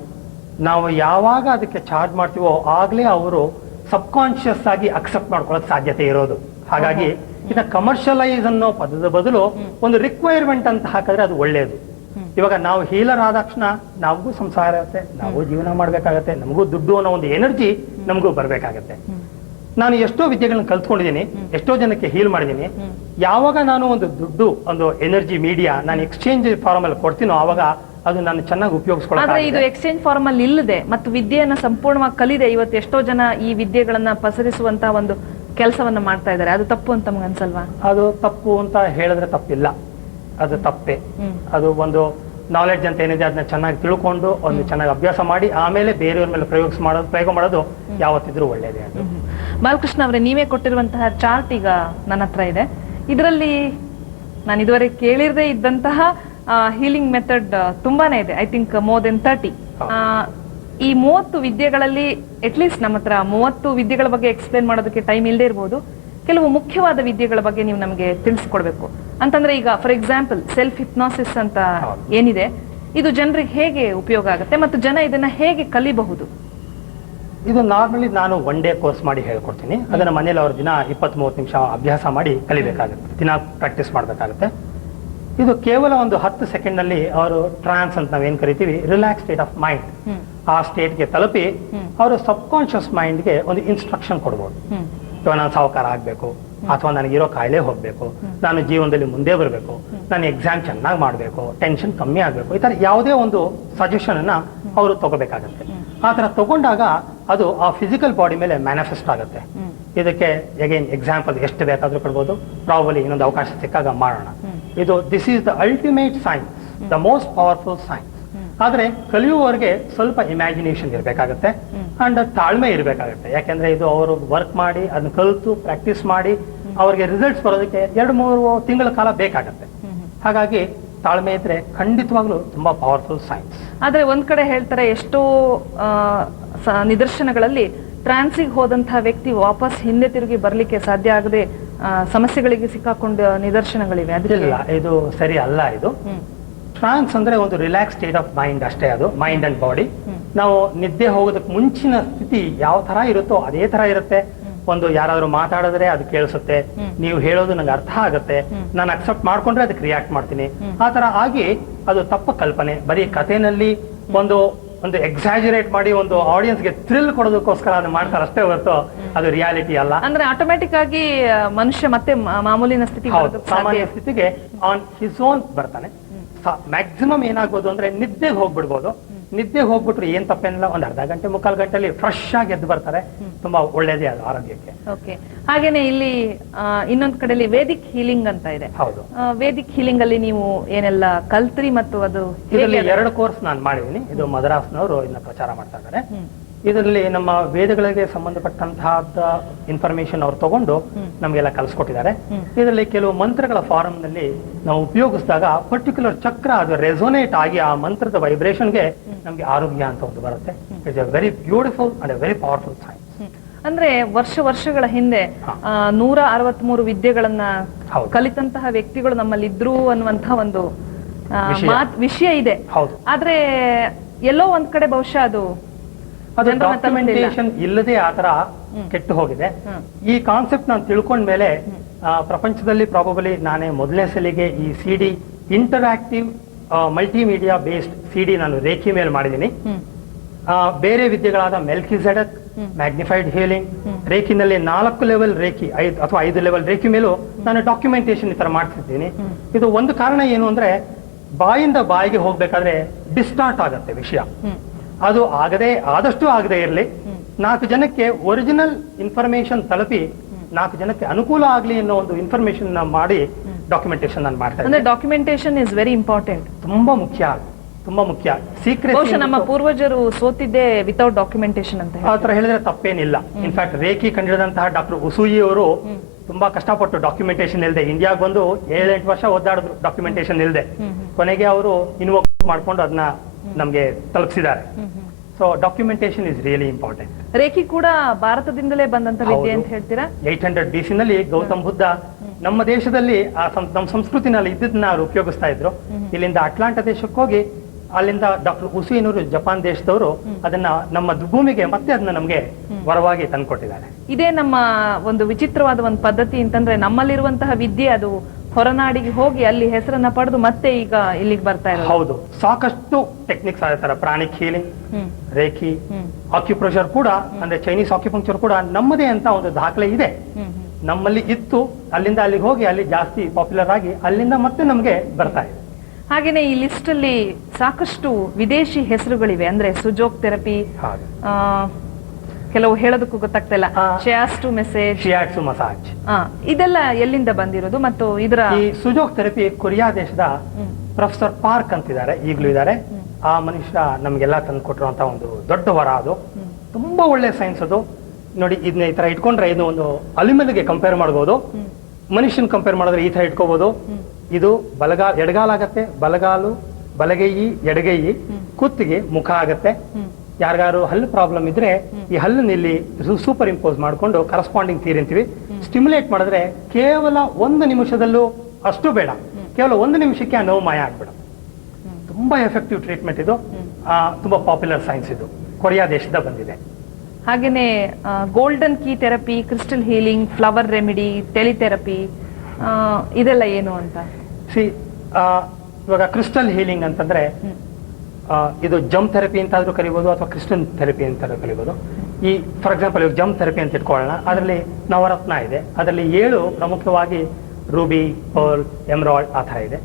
ನಾವು ಯಾವಾಗ ಅದಕ್ಕೆ ಚಾರ್ಜ್ ಮಾಡ್ತೀವೋ ಆಗ್ಲೇ ಅವರು ಸಬ್ ಕಾನ್ಶಿಯಸ್ ಆಗಿ ಅಕ್ಸೆಪ್ಟ್ ಮಾಡ್ಕೊಳ್ಳೋಕೆ ಸಾಧ್ಯತೆ ಇರೋದು. ಹಾಗಾಗಿ ಇದನ್ನ ಕಮರ್ಷಿಯಲೈಸ್ ಅನ್ನೋ ಪದದ ಬದಲು ಒಂದು ರಿಕ್ವೈರ್ಮೆಂಟ್ ಅಂತ ಹಾಕಿದ್ರೆ ಅದು ಒಳ್ಳೆಯದು. ಇವಾಗ ನಾವು ಹೀಲರ್ ಆದ ತಕ್ಷಣ ನಮಗೂ ಸಂಸಾರ ಇರುತ್ತೆ, ನಾವು ಜೀವನ ಮಾಡ್ಬೇಕಾಗತ್ತೆ, ನಮಗೂ ದುಡ್ಡು ಅನ್ನೋ ಒಂದು ಎನರ್ಜಿ ನಮಗೂ ಬರ್ಬೇಕಾಗತ್ತೆ. ನಾನು ಎಷ್ಟೋ ವಿದ್ಯೆಗಳನ್ನ ಕಲ್ತ್ಕೊಂಡಿದ್ದೀನಿ, ಎಷ್ಟೋ ಜನಕ್ಕೆ ಹೀಲ್ ಮಾಡಿದ್ದೀನಿ. ಯಾವಾಗ ನಾನು ಒಂದು ದುಡ್ಡು, ಒಂದು ಎನರ್ಜಿ ಮೀಡಿಯಾ ನಾನು ಎಕ್ಸ್ಚೇಂಜ್ ಫಾರ್ಮ್ ಅಲ್ಲಿ ಕೊಡ್ತೀನೋ ಆವಾಗ ಅದು ನಾನು ಚೆನ್ನಾಗಿ ಉಪಯೋಗಿಸ್ಕೊಳ್ಳೋದು. ಇದು ಎಕ್ಸ್ಚೇಂಜ್ ಫಾರ್ಮ್ ಅಲ್ಲಿ ಇಲ್ಲದೆ ಮತ್ತು ವಿದ್ಯೆಯನ್ನ ಸಂಪೂರ್ಣವಾಗಿ ಕಲಿದೆ ಇವತ್ತು ಎಷ್ಟೋ ಜನ ಈ ವಿದ್ಯೆಗಳನ್ನ ಪಸರಿಸುವಂತ ಒಂದು ಕೆಲಸವನ್ನ ಮಾಡ್ತಾ ಇದ್ದಾರೆ. ಅದು ತಪ್ಪು ಅಂತ ನಮ್ಗೆ ಅನ್ಸಲ್ವಾ? ಅದು ತಪ್ಪು ಅಂತ ಹೇಳಿದ್ರೆ ತಪ್ಪಿಲ್ಲ, ಅದು ತಪ್ಪೇ. ಅದು ಒಂದು ನಾಲೆಡ್ಜ್ ಅಂತ ಏನಿದೆ ಅದನ್ನ ಚೆನ್ನಾಗಿ ತಿಳ್ಕೊಂಡು ಒಂದು ಚೆನ್ನಾಗಿ ಅಭ್ಯಾಸ ಮಾಡಿ ಆಮೇಲೆ ಬೇರೆಯವ್ರ ಮೇಲೆ ಪ್ರಯೋಗ ಮಾಡೋದು ಯಾವತ್ತಿದ್ರೂ ಒಳ್ಳೇದೇ. ಅದು ಬಾಲಕೃಷ್ಣ ಅವರೇ, ನೀವೇ ಕೊಟ್ಟಿರುವಂತಹ ಚಾರ್ಟ್ ಈಗ ನನ್ನ ಹತ್ರ ಇದೆ. ಇದರಲ್ಲಿ ನಾನು ಇದುವರೆಗೆ ಕೇಳಿರದೇ ಇದ್ದಂತಹ ಹೀಲಿಂಗ್ ಮೆಥಡ್ ತುಂಬಾನೇ ಇದೆ. I think more than 30. ಈ 30 ವಿದ್ಯೆಗಳಲ್ಲಿ ಅಟ್ಲೀಸ್ಟ್ ನಮ್ಮ ಹತ್ರ 30 ವಿದ್ಯೆಗಳ ಬಗ್ಗೆ ಎಕ್ಸ್ಪ್ಲೇನ್ ಮಾಡೋದಕ್ಕೆ ಟೈಮ್ ಇಲ್ಲದೆ ಇರಬಹುದು. ಕೆಲವು ಮುಖ್ಯವಾದ ವಿದ್ಯೆಗಳ ಬಗ್ಗೆ ನೀವು ನಮಗೆ ತಿಳಿಸ್ಕೊಡ್ಬೇಕು ಅಂತಂದ್ರೆ, ಈಗ ಫಾರ್ ಎಕ್ಸಾಂಪಲ್ ಸೆಲ್ಫ್ ಹಿಪ್ನಾಸಿಸ್ ಅಂತ ಏನಿದೆ, ಇದು ಜನರಿಗೆ ಹೇಗೆ ಉಪಯೋಗ ಆಗುತ್ತೆ ಮತ್ತು ಜನ ಇದನ್ನ ಹೇಗೆ ಕಲಿಬಹುದು? ಇದು ನಾರ್ಮಲಿ ನಾನು 1 ಡೇ ಕೋರ್ಸ್ ಮಾಡಿ ಹೇಳ್ಕೊಡ್ತೀನಿ. ಅದನ್ನ ಮನೇಲಿ ಅವ್ರ ದಿನ 20-30 ನಿಮಿಷ ಅಭ್ಯಾಸ ಮಾಡಿ ಕಲಿಬೇಕಾಗುತ್ತೆ, ದಿನ ಪ್ರಾಕ್ಟೀಸ್ ಮಾಡ್ಬೇಕಾಗುತ್ತೆ. ಇದು ಕೇವಲ ಒಂದು 10 ಸೆಕೆಂಡ್ ನಲ್ಲಿ ಅವರು ಟ್ರಾನ್ಸ್ ಅಂತ ನಾವೇನ್ ಕರಿತೀವಿ, ರಿಲ್ಯಾಕ್ಸ್ ಸ್ಟೇಟ್ ಆಫ್ ಮೈಂಡ್, ಆ ಸ್ಟೇಟ್ಗೆ ತಲುಪಿ ಅವರು ಸಬ್ ಕಾನ್ಶಿಯಸ್ ಮೈಂಡ್ಗೆ ಒಂದು ಇನ್ಸ್ಟ್ರಕ್ಷನ್ ಕೊಡ್ಬೋದು. ಇವಾಗ ನಾನು ಸಾಹುಕಾರ ಆಗ್ಬೇಕು, ಅಥವಾ ನನಗಿರೋ ಕಾಯಿಲೆ ಹೋಗ್ಬೇಕು, ನಾನು ಜೀವನದಲ್ಲಿ ಮುಂದೆ ಬರಬೇಕು, ನಾನು ಎಕ್ಸಾಮ್ ಚೆನ್ನಾಗಿ ಮಾಡಬೇಕು, ಟೆನ್ಷನ್ ಕಮ್ಮಿ ಆಗಬೇಕು, ಈ ತರ ಯಾವುದೇ ಒಂದು ಸಜೆಷನ್ ಅನ್ನ ಅವರು ತಗೋಬೇಕಾಗತ್ತೆ. ಆ ತರ ತಗೊಂಡಾಗ ಅದು ಆ ಫಿಸಿಕಲ್ ಬಾಡಿ ಮೇಲೆ ಮ್ಯಾನಿಫೆಸ್ಟ್ ಆಗುತ್ತೆ. ಇದಕ್ಕೆ ಅಗೇನ್ ಎಕ್ಸಾಂಪಲ್ ಎಷ್ಟು ಬೇಕಾದ್ರೂ ಕೊಡ್ಬೋದು, ಪ್ರಾಬಲಿ ಇನ್ನೊಂದು ಅವಕಾಶ ಸಿಕ್ಕಾಗ ಮಾಡೋಣ. ಇದು this is the ultimate science, the most powerful science. ಆದ್ರೆ ಕಲಿಯುವವರೆಗೆ ಸ್ವಲ್ಪ ಇಮ್ಯಾಜಿನೇಷನ್ ಇರಬೇಕಾಗತ್ತೆ ಅಂಡ್ ತಾಳ್ಮೆ ಇರಬೇಕಾಗತ್ತೆ. ಯಾಕೆಂದ್ರೆ ಇದು ಅವರು ವರ್ಕ್ ಮಾಡಿ ಅದನ್ನ ಕಲಿತು ಪ್ರಾಕ್ಟೀಸ್ ಮಾಡಿ ಅವ್ರಿಗೆ ರಿಸಲ್ಟ್ಸ್ ಬರೋದಕ್ಕೆ 2-3 ತಿಂಗಳ ಕಾಲ ಬೇಕಾಗತ್ತೆ. ಹಾಗಾಗಿ ತಾಳ್ಮೆ ಇದ್ರೆ ಖಂಡಿತವಾಗ್ಲೂ ತುಂಬಾ ಪವರ್ಫುಲ್ ಸೈನ್ಸ್. ಆದ್ರೆ ಒಂದ್ ಕಡೆ ಹೇಳ್ತಾರೆ, ಎಷ್ಟೋ ನಿದರ್ಶನಗಳಲ್ಲಿ ಟ್ರಾನ್ಸಿಗೆ ಹೋದಂತಹ ವ್ಯಕ್ತಿ ವಾಪಸ್ ಹಿಂದೆ ತಿರುಗಿ ಬರ್ಲಿಕ್ಕೆ ಸಾಧ್ಯ ಆಗದೆ ಸಮಸ್ಯೆಗಳಿಗೆ ಸಿಕ್ಕಾಕೊಂಡ ನಿದರ್ಶನಗಳಿವೆ. ಇಲ್ಲ, ಇದು ಸರಿ ಅಲ್ಲ. ಇದು ಟ್ರಾನ್ಸ್ ಅಂದ್ರೆ ಒಂದು ರಿಲ್ಯಾಕ್ಸ್ ಸ್ಟೇಟ್ ಆಫ್ ಮೈಂಡ್ ಅಷ್ಟೇ. ಅದು ಮೈಂಡ್ ಅಂಡ್ ಬಾಡಿ. ನಾವು ನಿದ್ದೆ ಹೋಗೋದಕ್ಕೆ ಮುಂಚಿನ ಸ್ಥಿತಿ ಯಾವ ತರ ಇರುತ್ತೋ ಅದೇ ತರ ಇರುತ್ತೆ. ಒಂದು ಯಾರಾದ್ರೂ ಮಾತಾಡಿದ್ರೆ ಅದು ಕೇಳಿಸುತ್ತೆ, ನೀವು ಹೇಳೋದು ನಂಗೆ ಅರ್ಥ ಆಗುತ್ತೆ, ನಾನು ಅಕ್ಸೆಪ್ಟ್ ಮಾಡ್ಕೊಂಡ್ರೆ ಅದಕ್ಕೆ ರಿಯಾಕ್ಟ್ ಮಾಡ್ತೀನಿ. ಆ ತರ ಆಗಿ ಅದು ತಪ್ಪ ಕಲ್ಪನೆ. ಬರೀ ಕಥೆನಲ್ಲಿ ಒಂದು ಎಕ್ಸಾಜರೇಟ್ ಮಾಡಿ ಒಂದು ಆಡಿಯನ್ಸ್ಗೆ ಥ್ರಿಲ್ ಕೊಡೋದಕ್ಕೋಸ್ಕರ ಅದು ಮಾಡ್ತಾರೆ ಅಷ್ಟೇ ಹೊರತು ಅದು ರಿಯಾಲಿಟಿ ಅಲ್ಲ. ಅಂದ್ರೆ ಆಟೋಮ್ಯಾಟಿಕ್ ಆಗಿ ಮನುಷ್ಯ ಮತ್ತೆ ಮಾಮೂಲಿನ ಸ್ಥಿತಿ, ಸಾಮಾನ್ಯ ಸ್ಥಿತಿಗೆ ಆನ್ ಹಿಸ್ ಓನ್ ಬರ್ತಾನೆ. ಮ್ಯಾಕ್ಸಿಮಮ್ ಏನಾಗ್ಬೋದು ಅಂದ್ರೆ ನಿದ್ದೆಗೆ ಹೋಗ್ಬಿಡ್ಬೋದು. ನಿದ್ದೆ ಹೋಗ್ಬಿಟ್ರು ಏನ್ ತಪ್ಪೇನಿಲ್ಲ, ಒಂದ್ ಅರ್ಧ ಗಂಟೆ ಮುಕ್ಕಾಲು ಗಂಟೆಲಿ ಫ್ರೆಶ್ ಆಗಿ ಎದ್ದು ಬರ್ತಾರೆ. ತುಂಬಾ ಒಳ್ಳೇದೇ ಅದು ಆರೋಗ್ಯಕ್ಕೆ. ಓಕೆ. ಹಾಗೇನೆ ಇಲ್ಲಿ ಇನ್ನೊಂದ್ ಕಡೆಯಲ್ಲಿ ವೇದಿಕ್ ಹೀಲಿಂಗ್ ಅಂತ ಇದೆ. ಹೌದು. ವೇದಿಕ್ ಹೀಲಿಂಗ್ ಅಲ್ಲಿ ನೀವು ಏನೆಲ್ಲ ಕಲ್ತ್ರಿ ಮತ್ತು ಅದು ಇದರಲ್ಲಿ 2 ಕೋರ್ಸ್ ನಾನು ಮಾಡಿದ್ದೀನಿ. ಇದು ಮದ್ರಾಸ್ನವರು ಇದನ್ನ ಪ್ರಚಾರ ಮಾಡ್ತಾ ಇದ್ದಾರೆ. ಇದರಲ್ಲಿ ನಮ್ಮ ವೇದಗಳಿಗೆ ಸಂಬಂಧಪಟ್ಟಂತಹ ಇನ್ಫಾರ್ಮೇಶನ್ ಅವ್ರು ತಗೊಂಡು ನಮಗೆಲ್ಲ ಕಲಿಸ್ಕೊಟ್ಟಿದ್ದಾರೆ. ಇದರಲ್ಲಿ ಕೆಲವು ಮಂತ್ರಗಳ ಫಾರಂ ನಲ್ಲಿ ನಾವು ಉಪಯೋಗಿಸಿದಾಗ ಪರ್ಟಿಕ್ಯುಲರ್ ಚಕ್ರ ಅದು ರೆಸೋನೇಟ್ ಆಗಿ ಆ ಮಂತ್ರದ ವೈಬ್ರೇಷನ್ಗೆ ನಮ್ಗೆ ಆರೋಗ್ಯ ಅಂತ ಒಂದು ಬರುತ್ತೆ. It's A very beautiful and A very powerful science. ಅಂದ್ರೆ ವರ್ಷಗಳ ಹಿಂದೆ 163 ವಿದ್ಯೆಗಳನ್ನ ಕಲಿತಂತಹ ವ್ಯಕ್ತಿಗಳು ನಮ್ಮಲ್ಲಿ ಇದ್ರು ಅನ್ನುವಂತಹ ಒಂದು ವಿಷಯ ಇದೆ. ಆದ್ರೆ ಎಲ್ಲೋ ಒಂದ್ ಕಡೆ ಬಹುಶಃ ಅದು ಡಾಕ್ಯುಮೆಂಟೇಶನ್ ಇಲ್ಲದೆ ಆತರ ಕೆಟ್ಟು ಹೋಗಿದೆ. ಈ ಕಾನ್ಸೆಪ್ಟ್ ನಾನು ತಿಳ್ಕೊಂಡ್ಮೇಲೆ ಪ್ರಪಂಚದಲ್ಲಿ ಪ್ರಾಬಬಲಿ ನಾನೇ ಮೊದಲನೇ ಸಲಿಗೆ ಈ ಸಿಡಿ ಇಂಟರಾಕ್ಟಿವ್ ಮಲ್ಟಿಮೀಡಿಯಾ ಬೇಸ್ಡ್ ಸಿಡಿ ನಾನು ರೇಖಿ ಮೇಲೆ ಮಾಡಿದ್ದೀನಿ. ಬೇರೆ ವಿದ್ಯೆಗಳಾದ ಮೆಲ್ಕಿಜೆಡಕ್, ಮ್ಯಾಗ್ನಿಫೈಡ್ ಹೀಲಿಂಗ್, ರೇಖಿನಲ್ಲಿ 4 ಲೆವೆಲ್ ರೇಖಿ, 5 ಅಥವಾ 5 ಲೆವೆಲ್ ರೇಖಿ ಮೇಲೂ ನಾನು ಡಾಕ್ಯುಮೆಂಟೇಶನ್ ಈ ತರ ಮಾಡ್ತಿದ್ದೀನಿ. ಇದು ಒಂದು ಕಾರಣ ಏನು ಅಂದ್ರೆ ಬಾಯಿಂದ ಬಾಯಿಗೆ ಹೋಗ್ಬೇಕಾದ್ರೆ ಡಿಸ್ಟಾರ್ಟ್ ಆಗತ್ತೆ ವಿಷಯ. ಅದು ಆದಷ್ಟು ಆಗದೆ ಇರಲಿ, 4 ಜನಕ್ಕೆ ಒರಿಜಿನಲ್ ಇನ್ಫಾರ್ಮೇಶನ್ ತಲುಪಿ 4 ಜನಕ್ಕೆ ಅನುಕೂಲ ಆಗ್ಲಿ ಅನ್ನೋ ಒಂದು ಇನ್ಫಾರ್ಮೇಶನ್ ಮಾಡಿ ಡಾಕ್ಯುಮೆಂಟೇಶನ್ ನಾನು ಮಾಡ್ತಾ ಇದ್ದೀನಿ. Documentation is very important. ತುಂಬಾ ಮುಖ್ಯ. ಸೀಕ್ರೆಸಿ ನಮ್ಮ ಪೂರ್ವಜರು ಸೋತಿದ್ದೆ ವಿತೌಟ್ ಡಾಕ್ಯುಮೆಂಟೇಶನ್ ಅಂತ ಆತರ ಹೇಳಿದ್ರೆ ತಪ್ಪೇನಿಲ್ಲ. ಇನ್ಫ್ಯಾಕ್ಟ್ ರೇಖಿ ಕಂಡಿಡಿದಂತಹ ಡಾಕ್ಟರ್ ಉಸೂಯಿ ಅವರು ತುಂಬಾ ಕಷ್ಟಪಟ್ಟು ಡಾಕ್ಯುಮೆಂಟೇಶನ್ ಇಲ್ಲದೆ ಇಂಡಿಯಾಗ್ ಬಂದು 7-8 ವರ್ಷ ಓದಾಡಿದ್ರು ಡಾಕ್ಯುಮೆಂಟೇಶನ್ ಇಲ್ಲದೆ. ಕೊನೆಗೆ ಅವರು ಇನ್ವೋಕ್ ಮಾಡ್ಕೊಂಡು ಅದನ್ನ ನಮ್ಗೆ ತಲುಪಿಸಿದ್ದಾರೆ. So documentation is really important. Reiki ಕೂಡ ಭಾರತದಿಂದಲೇ ಬಂದಂತ ವಿದ್ಯೆ ಅಂತ ಹೇಳ್ತೀರಾ? 800 BC ನಲ್ಲಿ ಗೌತಮ್ ಬುದ್ಧ ನಮ್ಮ ದೇಶದಲ್ಲಿ ನಮ್ಮ ಸಂಸ್ಕೃತಿನಲ್ಲಿ ಇದ್ದದನ್ನ ಅವ್ರು ಉಪಯೋಗಿಸ್ತಾ ಇದ್ರು. ಇಲ್ಲಿಂದ ಅಟ್ಲಾಂಟ ದೇಶಕ್ಕೆ ಹೋಗಿ ಅಲ್ಲಿಂದ ಡಾಕ್ಟರ್ ಉಸೂಯಿನವರು ಜಪಾನ್ ದೇಶದವರು ಅದನ್ನ ನಮ್ಮ ಭೂಮಿಗೆ ಮತ್ತೆ ಅದನ್ನ ನಮ್ಗೆ ವರವಾಗಿ ತಂದ್ಕೊಟ್ಟಿದ್ದಾರೆ. ಇದೇ ನಮ್ಮ ಒಂದು ವಿಚಿತ್ರವಾದ ಒಂದು ಪದ್ಧತಿ ಅಂತಂದ್ರೆ ನಮ್ಮಲ್ಲಿರುವಂತಹ ವಿದ್ಯೆ ಅದು ಹೊರನಾಡಿಗೆ ಹೋಗಿ ಅಲ್ಲಿ ಹೆಸರನ್ನ ಪಡೆದು ಮತ್ತೆ ಈಗ ಇಲ್ಲಿಗೆ ಬರ್ತಾ ಇರೋದು. ಹೌದು, ಸಾಕಷ್ಟು ಟೆಕ್ನಿಕ್ಸ್ ಅದೇ ತರ ಪ್ರಾಣಿಕ್ ಹೀಲಿಂಗ್, ರೇಖಿ, ಆಕ್ಯುಪ್ರೆಷರ್ ಕೂಡ ಅಂದ್ರೆ ಚೈನೀಸ್ ಆಕ್ಯುಪಂಕ್ಚರ್ ಕೂಡ ನಮ್ಮದೇ ಅಂತ ಒಂದು ದಾಖಲೆ ಇದೆ. ನಮ್ಮಲ್ಲಿ ಇತ್ತು, ಅಲ್ಲಿಂದ ಅಲ್ಲಿಗೆ ಹೋಗಿ ಅಲ್ಲಿ ಜಾಸ್ತಿ ಪಾಪ್ಯುಲರ್ ಆಗಿ ಅಲ್ಲಿಂದ ಮತ್ತೆ ನಮ್ಗೆ ಬರ್ತಾ ಇದೆ. ಹಾಗೇನೆ ಈ ಲಿಸ್ಟ್ ಅಲ್ಲಿ ಸಾಕಷ್ಟು ವಿದೇಶಿ ಹೆಸರುಗಳಿವೆ. ಅಂದ್ರೆ ಸುಜೋಕ್ ಥೆರಪಿ, ಕೆಲವು ಹೇಳೋದಕ್ಕೂ ಗೊತ್ತಾಗ್ತಾ ಇಲ್ಲ, ಶಿಯಾಟ್ಸು ಮಸಾಜ್, ಇದೆಲ್ಲ ಎಲ್ಲಿಂದ ಬಂದಿರೋದು ಮತ್ತು ಇದರ ಈ ಸುಜೋಕ್ ಥೆರಪಿ ಕೊರಿಯಾ ದೇಶದ ಪ್ರೊಫೆಸರ್ ಪಾರ್ಕ್ ಅಂತಿದ್ದಾರೆ, ಈಗಲೂ ಇದ್ದಾರೆ. ಆ ಮನುಷ್ಯ ನಮ್ಗೆಲ್ಲ ತಂದು ಕೊಟ್ಟಿರುವಂತ ಒಂದು ದೊಡ್ಡ ವರ. ಅದು ತುಂಬಾ ಒಳ್ಳೆ ಸೈನ್ಸ್. ಅದು ನೋಡಿ, ಇದನ್ನ ಈ ತರ ಇಟ್ಕೊಂಡ್ರೆ ಇದು ಒಂದು ಅಲ್ಯೂಮಿನಿಯಂಗೆ ಕಂಪೇರ್ ಮಾಡಬಹುದು. ಮನುಷ್ಯನ್ ಕಂಪೇರ್ ಮಾಡಿದ್ರೆ ಈ ತರ ಇಟ್ಕೋಬಹುದು. ಇದು ಎಡಗಾಲ ಆಗತ್ತೆ, ಬಲಗಾಲು, ಬಲಗೈ, ಎಡಗೈ, ಕುತ್ತಿಗೆ, ಮುಖ ಆಗತ್ತೆ. ಯಾರಿಗಾರು ಹಲ್ಲು ಪ್ರಾಬ್ಲಮ್ ಇದ್ರೆ ಈ ಹಲ್ಲನ್ನ ಇಲ್ಲಿ ಸೂಪರ್ ಇಂಪೋಸ್ ಮಾಡ್ಕೊಂಡು ಕರಸ್ಪಾಂಡಿಂಗ್ ಥಿಯರಿ ಅಂತೀವಿ, ಸ್ಟಿಮ್ಯುಲೇಟ್ ಮಾಡಿದ್ರೆ ಕೇವಲ 1 ನಿಮಿಷದಲ್ಲೂ, ಅಷ್ಟು ಬೇಡ, ಕೇವಲ 1 ನಿಮಿಷಕ್ಕೆ ಆ ನೋವು ಮಾಯ ಆಗ್ಬೇಡ. ತುಂಬಾ ಎಫೆಕ್ಟಿವ್ ಟ್ರೀಟ್ಮೆಂಟ್ ಇದು. ತುಂಬಾ ಪಾಪ್ಯುಲರ್ ಸೈನ್ಸ್ ಇದು, ಕೊರಿಯಾ ದೇಶದ ಬಂದಿದೆ. ಹಾಗೇನೆ golden key therapy, crystal healing, flower remedy, teletherapy, ಇದೆಲ್ಲ ಏನು ಅಂತ? ಇವಾಗ ಕ್ರಿಸ್ಟಲ್ ಹೀಲಿಂಗ್ ಅಂತಂದ್ರೆ ಇದು ಜಮ್ ಥೆರಪಿ ಅಂತಾದ್ರೂ ಕರಿಬಹುದು ಅಥವಾ ಕ್ರಿಸ್ಟಲ್ ಥೆರಪಿ ಅಂತ ಕರಿಬಹುದು. ಈ ಫಾರ್ ಎಕ್ಸಾಂಪಲ್ ಇವಾಗ ಜಮ್ ಥೆರಪಿ ಅಂತ ಇಟ್ಕೊಳ್ಳೋಣ. ಅದರಲ್ಲಿ ನವರತ್ನ ಇದೆ, ಅದರಲ್ಲಿ 7 ಪ್ರಮುಖವಾಗಿ ರೂಬಿ, ಪರ್ಲ್, ಎಮರಾಲ್ಡ್ ಆ ತರ ಇದೆ.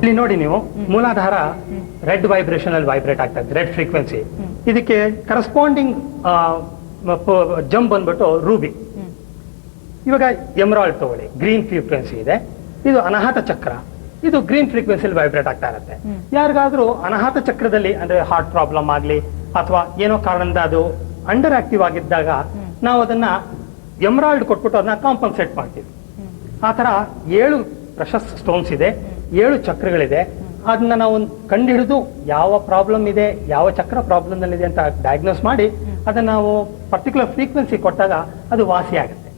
ಇಲ್ಲಿ ನೋಡಿ ನೀವು, ಮೂಲಾಧಾರ ರೆಡ್ ವೈಬ್ರೇಷನ್ ಅಲ್ಲಿ ವೈಬ್ರೇಟ್ ಆಗ್ತಾ ಇದೆ, ರೆಡ್ ಫ್ರೀಕ್ವೆನ್ಸಿ. ಇದಕ್ಕೆ ಕರೆಸ್ಪಾಂಡಿಂಗ್ ಜಮ್ ಬಂದ್ಬಿಟ್ಟು ರೂಬಿ. ಇವಾಗ ಎಮರಾಲ್ಡ್ ತಗೊಳ್ಳಿ, ಗ್ರೀನ್ ಫ್ರೀಕ್ವೆನ್ಸಿ ಇದೆ, ಇದು ಅನಾಹತ ಚಕ್ರ, ಇದು ಗ್ರೀನ್ ಫ್ರೀಕ್ವೆನ್ಸಿಯಲ್ಲಿ ವೈಬ್ರೇಟ್ ಆಗ್ತಾ ಇರುತ್ತೆ. ಯಾರಿಗಾದ್ರೂ ಅನಾಹತ ಚಕ್ರದಲ್ಲಿ ಅಂದ್ರೆ ಹಾರ್ಟ್ ಪ್ರಾಬ್ಲಮ್ ಆಗ್ಲಿ ಅಥವಾ ಏನೋ ಕಾರಣದಿಂದ ಅದು ಅಂಡರ್ ಆಕ್ಟಿವ್ ಆಗಿದ್ದಾಗ ನಾವು ಅದನ್ನ ಎಮರಾಲ್ಡ್ ಕೊಟ್ಬಿಟ್ಟು ಅದನ್ನ ಕಾಂಪನ್ಸೇಟ್ ಮಾಡ್ತೀವಿ. ಆ ತರ 7 ಪ್ರಶಸ್ ಸ್ಟೋನ್ಸ್ ಇದೆ, 7 ಚಕ್ರಗಳಿದೆ. ಅದನ್ನ ನಾವು ಕಂಡುಹಿಡಿದು ಯಾವ ಪ್ರಾಬ್ಲಮ್ ಇದೆ, ಯಾವ ಚಕ್ರ ಪ್ರಾಬ್ಲಮ್ ನಲ್ಲಿ ಇದೆ ಅಂತ ಡಯಾಗ್ನೋಸ್ ಮಾಡಿ ಅದನ್ನ ನಾವು ಪರ್ಟಿಕ್ಯುಲರ್ ಫ್ರೀಕ್ವೆನ್ಸಿ ಕೊಟ್ಟಾಗ ಅದು ವಾಸಿ ಆಗುತ್ತೆ.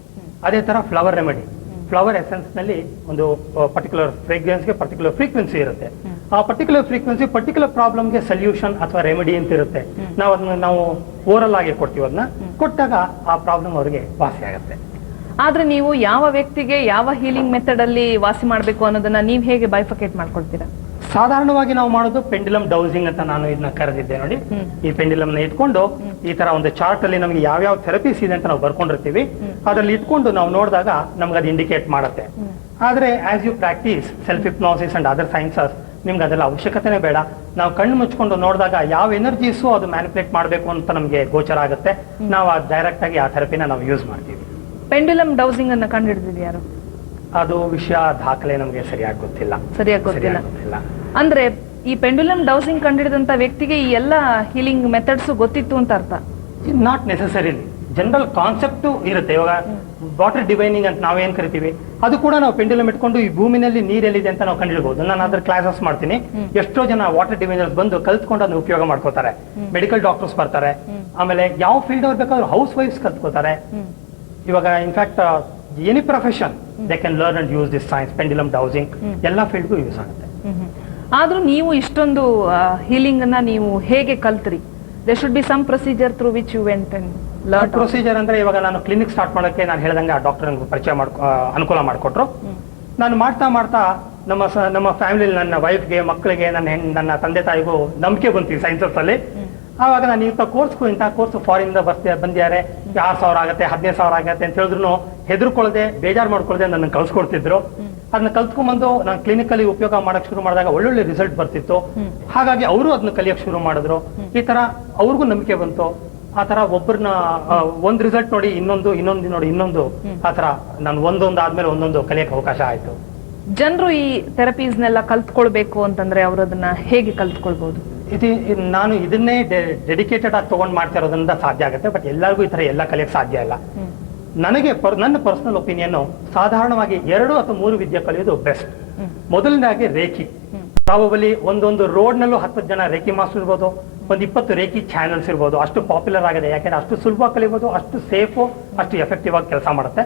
ಅದೇ ತರ ಫ್ಲವರ್ ರೆಮಿಡಿ, ಫ್ಲವರ್ ಎಸೆನ್ಸ್ ನಲ್ಲಿ ಒಂದು ಪರ್ಟಿಕ್ಯುಲರ್ ಫ್ರೇಗ್ರೆನ್ಸ್ಗೆ ಪರ್ಟಿಕ್ಯುಲರ್ ಫ್ರೀಕ್ವೆನ್ಸಿ ಇರುತ್ತೆ. ಆ ಪರ್ಟಿಕ್ಯುಲರ್ ಫ್ರೀಕ್ವೆನ್ಸಿ ಪರ್ಟಿಕ್ಯುಲರ್ ಪ್ರಾಬ್ಲಮ್ಗೆ ಸೊಲ್ಯೂಷನ್ ಅಥವಾ ರೆಮಿಡಿ ಅಂತ ಇರುತ್ತೆ. ನಾವು ಓರಲ್ ಆಗಿ ಕೊಡ್ತೀವಿ, ಅದನ್ನ ಕೊಟ್ಟಾಗ ಆ ಪ್ರಾಬ್ಲಮ್ ಅವರಿಗೆ ವಾಸಿ ಆಗುತ್ತೆ. ಆದ್ರೆ ನೀವು ಯಾವ ವ್ಯಕ್ತಿಗೆ ಯಾವ ಹೀಲಿಂಗ್ ಮೆಥಡ್ ಅಲ್ಲಿ ವಾಸಿ ಮಾಡಬೇಕು ಅನ್ನೋದನ್ನ ನೀವು ಹೇಗೆ ಬೈಫಿಕೇಟ್ ಮಾಡ್ಕೊಳ್ತೀರಾ? ಸಾಧಾರಣವಾಗಿ ನಾವು ಮಾಡೋದು ಪೆಂಡ್ಯುಲಮ್ ಡೌಸಿಂಗ್ ಅಂತ ನಾನು ಇದನ್ನ ಕರೆದಿದ್ದೆ. ನೋಡಿ, ಈ ಪೆಂಡ್ಯುಲಮ್ ನ ಇಟ್ಕೊಂಡು ಈ ತರ ಒಂದು ಚಾರ್ಟ್ ಅಲ್ಲಿ ನಮಗೆ ಯಾವ್ಯಾವ ಥೆರಪೀಸ್ ಇದೆ ಅಂತ ನಾವು ಬರ್ಕೊಂಡಿರ್ತೀವಿ. ಅದ್ರಲ್ಲಿ ಇಟ್ಕೊಂಡು ನಾವು ನೋಡಿದಾಗ ನಮ್ಗೆ ಅದು ಇಂಡಿಕೇಟ್ ಮಾಡುತ್ತೆ. ಆದ್ರೆ as you practice self hypnosis and other sciences, ನಿಮ್ಗೆ ಅದೆಲ್ಲ ಅವಶ್ಯಕತೆನೇ ಬೇಡ. ನಾವು ಕಣ್ಣು ಮುಚ್ಕೊಂಡು ನೋಡಿದಾಗ ಯಾವ ಎನರ್ಜೀಸು ಅದು ಮ್ಯಾನಿಪುಲೇಟ್ ಮಾಡಬೇಕು ಅಂತ ನಮಗೆ ಗೋಚರ ಆಗುತ್ತೆ. ನಾವು ಡೈರೆಕ್ಟ್ ಆಗಿ ಆ ಥೆರಪಿನ ನಾವು ಯೂಸ್ ಮಾಡ್ತೀವಿ. ಪೆಂಡುಲಮ್ ಡೌಸಿಂಗ್ ಅನ್ನ ಕಂಡುಹಿಡಿದಿದ್ದು ಯಾರು? ಅದು ವಿಷಯ ದಾಖಲೆ ನಮಗೆ ಸರಿಯಾಗಿ ಗೊತ್ತಿಲ್ಲ. ಸರಿಯಾಗಿ ಗೊತ್ತಿಲ್ಲ. ಅಂದ್ರೆ ಈ ಪೆಂಡುಲಮ್ ಡೌಸಿಂಗ್ ಕಂಡುಹಿಡಿದಂತ ವ್ಯಕ್ತಿಗೆ ಈ ಎಲ್ಲ ಹೀಲಿಂಗ್ ಮೆಥಡ್ಸ್ ಗೊತ್ತಿತ್ತು ಅಂತ ಅರ್ಥ? ನಾಟ್ ನೆಸೆಸರಿಲಿ, ಜನರಲ್ ಕಾನ್ಸೆಪ್ಟು ಇರುತ್ತೆ. ಇವಾಗ ವಾಟರ್ ಡಿವೈನಿಂಗ್ ಅಂತ ನಾವೇನ್ ಕರಿತೀವಿ, ಅದು ಕೂಡ ನಾವು ಪೆಂಡುಲಮ್ ಇಟ್ಕೊಂಡು ಈ ಭೂಮಿನಲ್ಲಿ ನೀರೆಲ್ಲಿದೆ ಅಂತ ನಾವು ಕಂಡಿಡ್ಬೋದು. ನಾನು ಅದ್ರ ಕ್ಲಾಸಸ್ ಮಾಡ್ತೀನಿ. ಎಷ್ಟೋ ಜನ ವಾಟರ್ ಡಿವೈನರ್ಸ್ ಬಂದು ಕಲ್ತ್ಕೊಂಡು ಅದನ್ನ ಉಪಯೋಗ ಮಾಡ್ಕೋತಾರೆ. ಮೆಡಿಕಲ್ ಡಾಕ್ಟರ್ಸ್ ಬರ್ತಾರೆ, ಆಮೇಲೆ ಯಾವ ಫೀಲ್ಡ್ ಅವ್ರು ಬೇಕಾದ್ರೂ ಹೌಸ್ ವೈಫ್ಸ್ ಕಲ್ತ್ಕೋತಾರೆ. ಇವಾಗ in fact any profession they can learn and use this science. Pendulum dowsing ಎಲ್ಲ ಫೀಲ್ಡ್ಗೂ ಯೂಸ್ ಆಗುತ್ತೆ. ಆದ್ರೂ ನೀವು ಇಷ್ಟೊಂದು ಹೀಲಿಂಗ್ ಅನ್ನ ನೀವು ಹೇಗೆ ಕಲ್ತ್ರಿ? There should be some procedure through which you went and learn. Procedure ಅಂದ್ರೆ ಇವಾಗ ನಾನು ಕ್ಲಿನಿಕ್ ಸ್ಟಾರ್ಟ್ ಮಾಡೋಕ್ಕೆ ನಾನು ಹೇಳ್ದಂಗೆ ಆ ಡಾಕ್ಟರ್ ನನಗೆ ಪರಿಚಯ ಅನುಕೂಲ ಮಾಡಿಕೊಟ್ರು. ನಾನು ಮಾಡ್ತಾ ನಮ್ಮ ಫ್ಯಾಮಿಲಿ, ನನ್ನ ವೈಫ್ಗೆ, ಮಕ್ಕಳಿಗೆ, ನನ್ನ ತಂದೆ ತಾಯಿಗೂ ನಂಬಿಕೆ ಬಂತು ಸೈನ್ಸಸ್ ಅಲ್ಲಿ. ಆವಾಗ ನಾನು ಇಂಥ ಕೋರ್ಸ್ ಫಾರಿನ್ ಬಂದಿದ್ದಾರೆ, 6,000 ಆಗುತ್ತೆ, 15,000 ಆಗುತ್ತೆ ಅಂತ ಹೇಳಿದ್ರು ಹೆದರ್ಕೊಳ್ಳದೆ, ಬೇಜಾರು ಮಾಡ್ಕೊಳ್ಳದೆ ನನ್ನ ಕಳ್ಸ್ಕೊಡ್ತಿದ್ರು. ಅದನ್ನ ಕಲ್ತ್ಕೊಂಡ್ಬಂದು ನಾನು ಕ್ಲಿನಿಕಲ್ಲಿ ಉಪಯೋಗ ಮಾಡಕ್ ಶುರು ಮಾಡಿದಾಗ ಒಳ್ಳೊಳ್ಳೆ ರಿಸಲ್ಟ್ ಬರ್ತಿತ್ತು. ಹಾಗಾಗಿ ಅವರು ಅದನ್ನ ಕಲಿಯಕ್ ಶುರು ಮಾಡಿದ್ರು. ಈ ತರ ಅವ್ರಿಗೂ ನಂಬಿಕೆ ಬಂತು. ಆ ತರ ಒಬ್ಬರನ್ನ ಒಂದ್ ರಿಸಲ್ಟ್ ನೋಡಿ ಇನ್ನೊಂದು ಆ ತರ ನಾನು ಒಂದೊಂದು ಆದ್ಮೇಲೆ ಒಂದೊಂದು ಕಲಿಯಕ್ಕೆ ಅವಕಾಶ ಆಯ್ತು. ಜನರು ಈ ಥೆರಪೀಸ್ನೆಲ್ಲ ಕಲ್ತ್ಕೊಳ್ಬೇಕು ಅಂತಂದ್ರೆ ಅವರು ಅದನ್ನ ಹೇಗೆ ಕಲ್ತ್ಕೊಳ್ಬಹುದು? ನಾನು ಇದನ್ನೇ ಡೆಡಿಕೇಟೆಡ್ ಆಗಿ ತಗೊಂಡ್ ಮಾಡ್ತಾ ಇರೋದ್ರಿಂದ ಸಾಧ್ಯ ಆಗುತ್ತೆ. ಬಟ್ ಎಲ್ಲರಿಗೂ ಈ ತರ ಎಲ್ಲ ಕಲಿಯಕ್ಕೆ ಸಾಧ್ಯ ಇಲ್ಲ. ನನಗೆ ನನ್ನ ಪರ್ಸನಲ್ ಒಪಿನಿಯನ್, ಸಾಧಾರಣವಾಗಿ 2 ಅಥವಾ 3 ವಿದ್ಯೆ ಕಲಿಯೋದು ಬೆಸ್ಟ್. ಮೊದಲನೇದಾಗಿ ರೇಖಿ. ಪ್ರಾಬಬಲಿ ಒಂದೊಂದು ರೋಡ್ ನಲ್ಲೂ 10 ಜನ ರೇಖಿ ಮಾಸ್ಟರ್ ಇರ್ಬೋದು, 20 ರೇಖಿ ಚಾನೆಲ್ಸ್ ಇರ್ಬೋದು. ಅಷ್ಟು ಪಾಪ್ಯುಲರ್ ಆಗಿದೆ, ಯಾಕೆಂದ್ರೆ ಅಷ್ಟು ಸುಲಭ ಕಲಿಬಹುದು, ಅಷ್ಟು ಸೇಫು, ಅಷ್ಟು ಎಫೆಕ್ಟಿವ್ ಆಗಿ ಕೆಲಸ ಮಾಡುತ್ತೆ.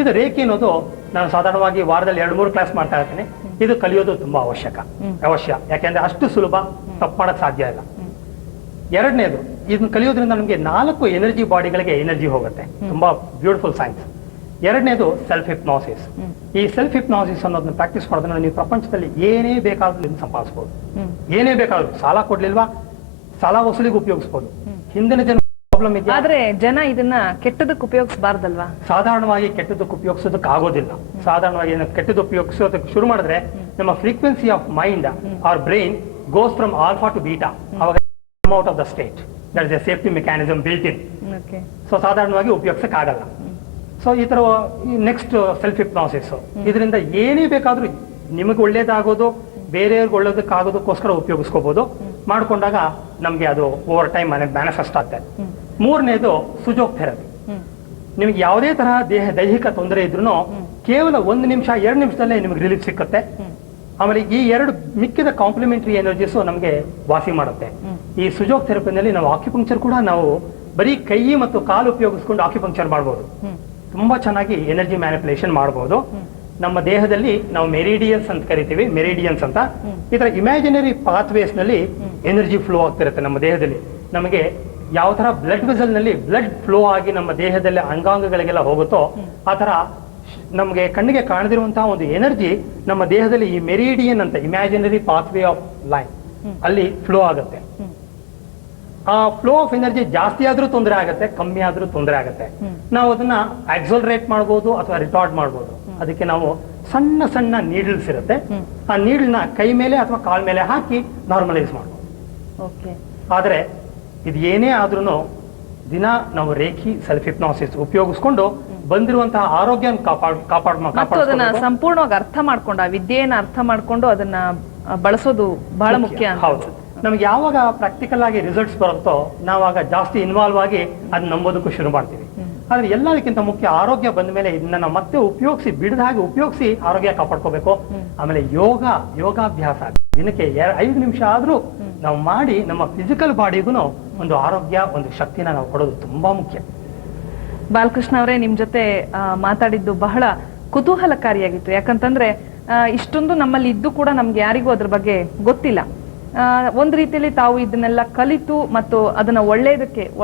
ಇದು ರೇಖಿ ಅನ್ನೋದು ನಾನು ಸಾಧಾರಣವಾಗಿ ವಾರದಲ್ಲಿ 2-3 ಕ್ಲಾಸ್ ಮಾಡ್ತಾ ಇರ್ತೀನಿ. ಇದು ಕಲಿಯೋದು ತುಂಬಾ ಅವಶ್ಯ, ಯಾಕೆಂದ್ರೆ ಅಷ್ಟು ಸುಲಭ, ತಪ್ಪು ಮಾಡಕ್ ಸಾಧ್ಯ ಇಲ್ಲ. ಎರಡನೇದು, ಇದನ್ನ ಕಲಿಯೋದ್ರಿಂದ ನಮಗೆ 4 ಎನರ್ಜಿ ಬಾಡಿಗಳಿಗೆ ಎನರ್ಜಿ ಹೋಗುತ್ತೆ. ತುಂಬಾ ಬ್ಯೂಟಿಫುಲ್ ಸೈನ್ಸ್. ಎರಡನೇದು ಸೆಲ್ಫ್ ಹಿಪ್ನಾಸಿಸ್. ಈ ಸೆಲ್ಫ್ ಹಿಪ್ನಾಸಿಸ್ ಅನ್ನೋದನ್ನ ಪ್ರಾಕ್ಟೀಸ್ ಮಾಡೋದ್ರಿಂದ ನೀವು ಪ್ರಪಂಚದಲ್ಲಿ ಏನೇ ಬೇಕಾದ್ರೂ ಇದನ್ನ ಸಂಪಾದಿಸಬಹುದು. ಏನೇ ಬೇಕಾದ್ರೂ, ಸಾಲ ಕೊಡ್ಲಿಲ್ವಾ, ಸಾಲ ವಸೂಲಿಗೆ ಉಪಯೋಗಿಸಬಹುದು. ಹಿಂದಿನ ಜನ ಪ್ರಾಬ್ಲಮ್ ಇದೆ, ಆದ್ರೆ ಜನ ಇದನ್ನ ಕೆಟ್ಟದಕ್ಕೆ ಉಪಯೋಗಿಸಬಾರ್ದಲ್ವಾ? ಸಾಧಾರಣವಾಗಿ ಕೆಟ್ಟದಕ್ಕೆ ಉಪಯೋಗಿಸೋದಕ್ಕೆ ಆಗೋದಿಲ್ಲ. ಸಾಧಾರಣವಾಗಿ ಕೆಟ್ಟದ್ದು ಉಪಯೋಗಿಸೋದಕ್ಕೆ ಶುರು ಮಾಡಿದ್ರೆ ನಮ್ಮ frequency of mind or brain goes from alpha to beta. ಅವಾಗ out of the state. That is a safety mechanism built in. So ಸಾಧಾರಣವಾಗಿ ಉಪಯೋಗಿಸಕ್ ಆಗಲ್ಲ. ಸೊ ಈ ತರ ನೆಕ್ಸ್ಟ್ ಸೆಲ್ಫ್ ಹಿಪ್ನಾಸಿಸ್. ಇದರಿಂದ ಏನೇ ಬೇಕಾದ್ರೂ ನಿಮಗೆ ಒಳ್ಳೇದಾಗೋದು, ಬೇರೆಯವ್ರಿಗೆ ಒಳ್ಳೇದಕ್ಕಾಗೋದಕ್ಕೋಸ್ಕರ ಉಪಯೋಗಿಸ್ಕೋಬಹುದು. ಮಾಡ್ಕೊಂಡಾಗ ನಮ್ಗೆ ಅದು ಓವರ್ ಟೈಮ್ ಮ್ಯಾನಿಫೆಸ್ಟ್ ಆಗುತ್ತೆ. ಮೂರನೇದು ಸುಜೋಗ್ ಥೆರಪಿ. ನಿಮ್ಗೆ ಯಾವುದೇ ತರಹ ದೈಹಿಕ ತೊಂದರೆ ಇದ್ರೂ ಕೇವಲ 1 ನಿಮಿಷ 2 ನಿಮಿಷದಲ್ಲೇ ನಿಮ್ಗೆ ರಿಲೀಫ್ ಸಿಕ್ಕುತ್ತೆ. ಆಮೇಲೆ ಈ 2 ಮಿಕ್ಕಿದ ಕಾಂಪ್ಲಿಮೆಂಟರಿ ಎನರ್ಜೀಸು ನಮಗೆ ವಾಸಿ ಮಾಡುತ್ತೆ. ಈ ಸುಜೋಗ್ ಥೆರಪಿನಲ್ಲಿ ನಾವು ಆಕ್ಯುಪಂಕ್ಚರ್ ಕೂಡ ನಾವು ಬರೀ ಕೈ ಮತ್ತು ಕಾಲು ಉಪಯೋಗಿಸ್ಕೊಂಡು ಆಕ್ಯುಪಂಕ್ಚರ್ ಮಾಡಬಹುದು. ತುಂಬಾ ಚೆನ್ನಾಗಿ ಎನರ್ಜಿ ಮ್ಯಾನಿಪುಲೇಷನ್ ಮಾಡಬಹುದು. ನಮ್ಮ ದೇಹದಲ್ಲಿ ನಾವು ಮೆರಿಡಿಯನ್ಸ್ ಅಂತ ಕರಿತೀವಿ, ಮೆರಿಡಿಯನ್ಸ್ ಅಂತ. ಈ ತರ ಇಮ್ಯಾಜಿನರಿ ಪಾತ್ವೇಸ್ ನಲ್ಲಿ ಎನರ್ಜಿ ಫ್ಲೋ ಆಗ್ತಿರುತ್ತೆ ನಮ್ಮ ದೇಹದಲ್ಲಿ. ನಮಗೆ ಯಾವ ತರ ಬ್ಲಡ್ ವೆಸಲ್ ನಲ್ಲಿ ಬ್ಲಡ್ ಫ್ಲೋ ಆಗಿ ನಮ್ಮ ದೇಹದಲ್ಲಿ ಅಂಗಾಂಗಗಳಿಗೆಲ್ಲ ಹೋಗುತ್ತೋ ಆ ತರ ನಮಗೆ ಕಣ್ಣಿಗೆ ಕಾಣದಿರುವಂತಹ ಒಂದು ಎನರ್ಜಿ ನಮ್ಮ ದೇಹದಲ್ಲಿ ಈ ಮೆರಿಡಿಯನ್ ಅಂತ ಇಮ್ಯಾಜಿನರಿ ಪಾತ್ವೇ ಆಫ್ ಲೈನ್ ಅಲ್ಲಿ ಫ್ಲೋ ಆಗುತ್ತೆ. ಆ ಫ್ಲೋ ಆಫ್ ಎನರ್ಜಿ ಜಾಸ್ತಿ ಆದ್ರೂ ತೊಂದರೆ ಆಗುತ್ತೆ, ಕಮ್ಮಿ ಆದ್ರೂ ತೊಂದರೆ ಆಗುತ್ತೆ. ನಾವು ಅದನ್ನ ಆಕ್ಸಲರೇಟ್ ಮಾಡ್ಬೋದು ಅಥವಾ ರಿಟಾರ್ಡ್ ಮಾಡ್ಬೋದು. ಅದಕ್ಕೆ ನಾವು ಸಣ್ಣ ಸಣ್ಣ ನೀಡಲ್ಸ್ ಇರುತ್ತೆ, ಆ ನೀಡಲ್ನ ಕೈ ಮೇಲೆ ಅಥವಾ ಕಾಲ್ ಮೇಲೆ ಹಾಕಿ ನಾರ್ಮಲೈಸ್ ಮಾಡ್ಬೋದು. ಆದ್ರೆ ಇದು ಏನೇ ಆದ್ರೂ ದಿನ ನಾವು ರೇಖಿ ಸೆಲ್ಫ್ ಹಿಪ್ನಾಸಿಸ್ ಉಪಯೋಗಿಸ್ಕೊಂಡು ಬಂದಿರುವಂತಹ ಆರೋಗ್ಯ ಅದನ್ನ ಸಂಪೂರ್ಣವಾಗಿ ಅರ್ಥ ಮಾಡ್ಕೊಂಡು, ಆ ವಿದ್ಯೆಯನ್ನ ಅರ್ಥ ಮಾಡ್ಕೊಂಡು ಅದನ್ನ ಬಳಸೋದು ಬಹಳ ಮುಖ್ಯ. ಹೌದು, ನಮ್ಗೆ ಯಾವಾಗ ಪ್ರಾಕ್ಟಿಕಲ್ ಆಗಿ ರಿಸಲ್ಟ್ಸ್ ಬರುತ್ತೋ ನಾವಾಗ ಜಾಸ್ತಿ ಇನ್ವಾಲ್ವ್ ಆಗಿ ಅದನ್ನ ನಂಬೋದಕ್ಕೂ ಶುರು ಮಾಡ್ತೀವಿ. ಆದ್ರೆ ಎಲ್ಲದಕ್ಕಿಂತ ಮುಖ್ಯ ಆರೋಗ್ಯ ಬಂದ ಮೇಲೆ ಇದನ್ನ ನಾವು ಮತ್ತೆ ಉಪಯೋಗಿಸಿ, ಬಿಡದ ಹಾಗೆ ಉಪಯೋಗಿಸಿ ಆರೋಗ್ಯ ಕಾಪಾಡ್ಕೋಬೇಕು. ಆಮೇಲೆ ಯೋಗಾಭ್ಯಾಸ ದಿನಕ್ಕೆ 5 ನಿಮಿಷ ಆದ್ರೂ ನಾವು ಮಾಡಿ ನಮ್ಮ ಫಿಸಿಕಲ್ ಬಾಡಿಗೂ ಒಂದು ಆರೋಗ್ಯ, ಒಂದು ಶಕ್ತಿನ ನಾವು ಕೊಡೋದು ತುಂಬಾ ಮುಖ್ಯ. ಬಾಲಕೃಷ್ಣ ಅವರೇ, ನಿಮ್ ಜೊತೆ ಮಾತಾಡಿದ್ದು ಬಹಳ ಕುತೂಹಲಕಾರಿಯಾಗಿತ್ತು. ಯಾಕಂತಂದ್ರೆ ಇಷ್ಟೊಂದು ನಮ್ಮಲ್ಲಿ ಇದ್ದು ಕೂಡ ನಮ್ಗೆ ಯಾರಿಗೂ ಅದ್ರ ಬಗ್ಗೆ ಗೊತ್ತಿಲ್ಲ. ಒಂದ್ ರೀತಿಯಲ್ಲಿ ತಾವು ಇದನ್ನೆಲ್ಲ ಕಲಿತು ಮತ್ತು ಅದನ್ನ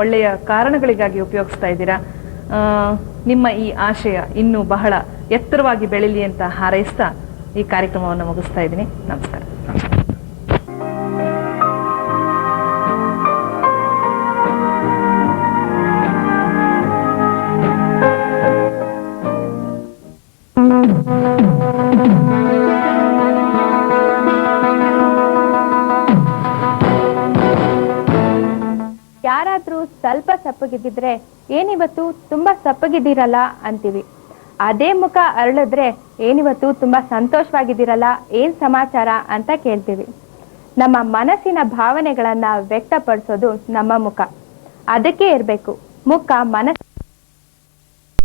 ಒಳ್ಳೆಯ ಕಾರಣಗಳಿಗಾಗಿ ಉಪಯೋಗಿಸ್ತಾ ಇದ್ದೀರಾ. ನಿಮ್ಮ ಈ ಆಶಯ ಇನ್ನೂ ಬಹಳ ಎತ್ತರವಾಗಿ ಬೆಳೀಲಿ ಅಂತ ಹಾರೈಸ್ತಾ ಈ ಕಾರ್ಯಕ್ರಮವನ್ನು ಮುಗಿಸ್ತಾ ಇದ್ದೀನಿ. ನಮಸ್ಕಾರ. ಸ್ವಲ್ಪ ಸಪ್ಪಗಿದ್ದಿದ್ರೆ ಏನಿವತ್ತು ತುಂಬಾ ಸಪ್ಪಗಿದ್ದೀರಲ್ಲ ಅಂತೀವಿ. ಅದೇ ಮುಖ ಅರಳಿದ್ರೆ ಏನಿವತ್ತು ತುಂಬಾ ಸಂತೋಷವಾಗಿದ್ದೀರಲ್ಲ, ಏನ್ ಸಮಾಚಾರ ಅಂತ ಕೇಳ್ತೀವಿ. ನಮ್ಮ ಮನಸ್ಸಿನ ಭಾವನೆಗಳನ್ನ ವ್ಯಕ್ತಪಡಿಸೋದು ನಮ್ಮ ಮುಖ. ಅದಕ್ಕೆ ಇರ್ಬೇಕು ಮುಖ ಮನಸ್ಸು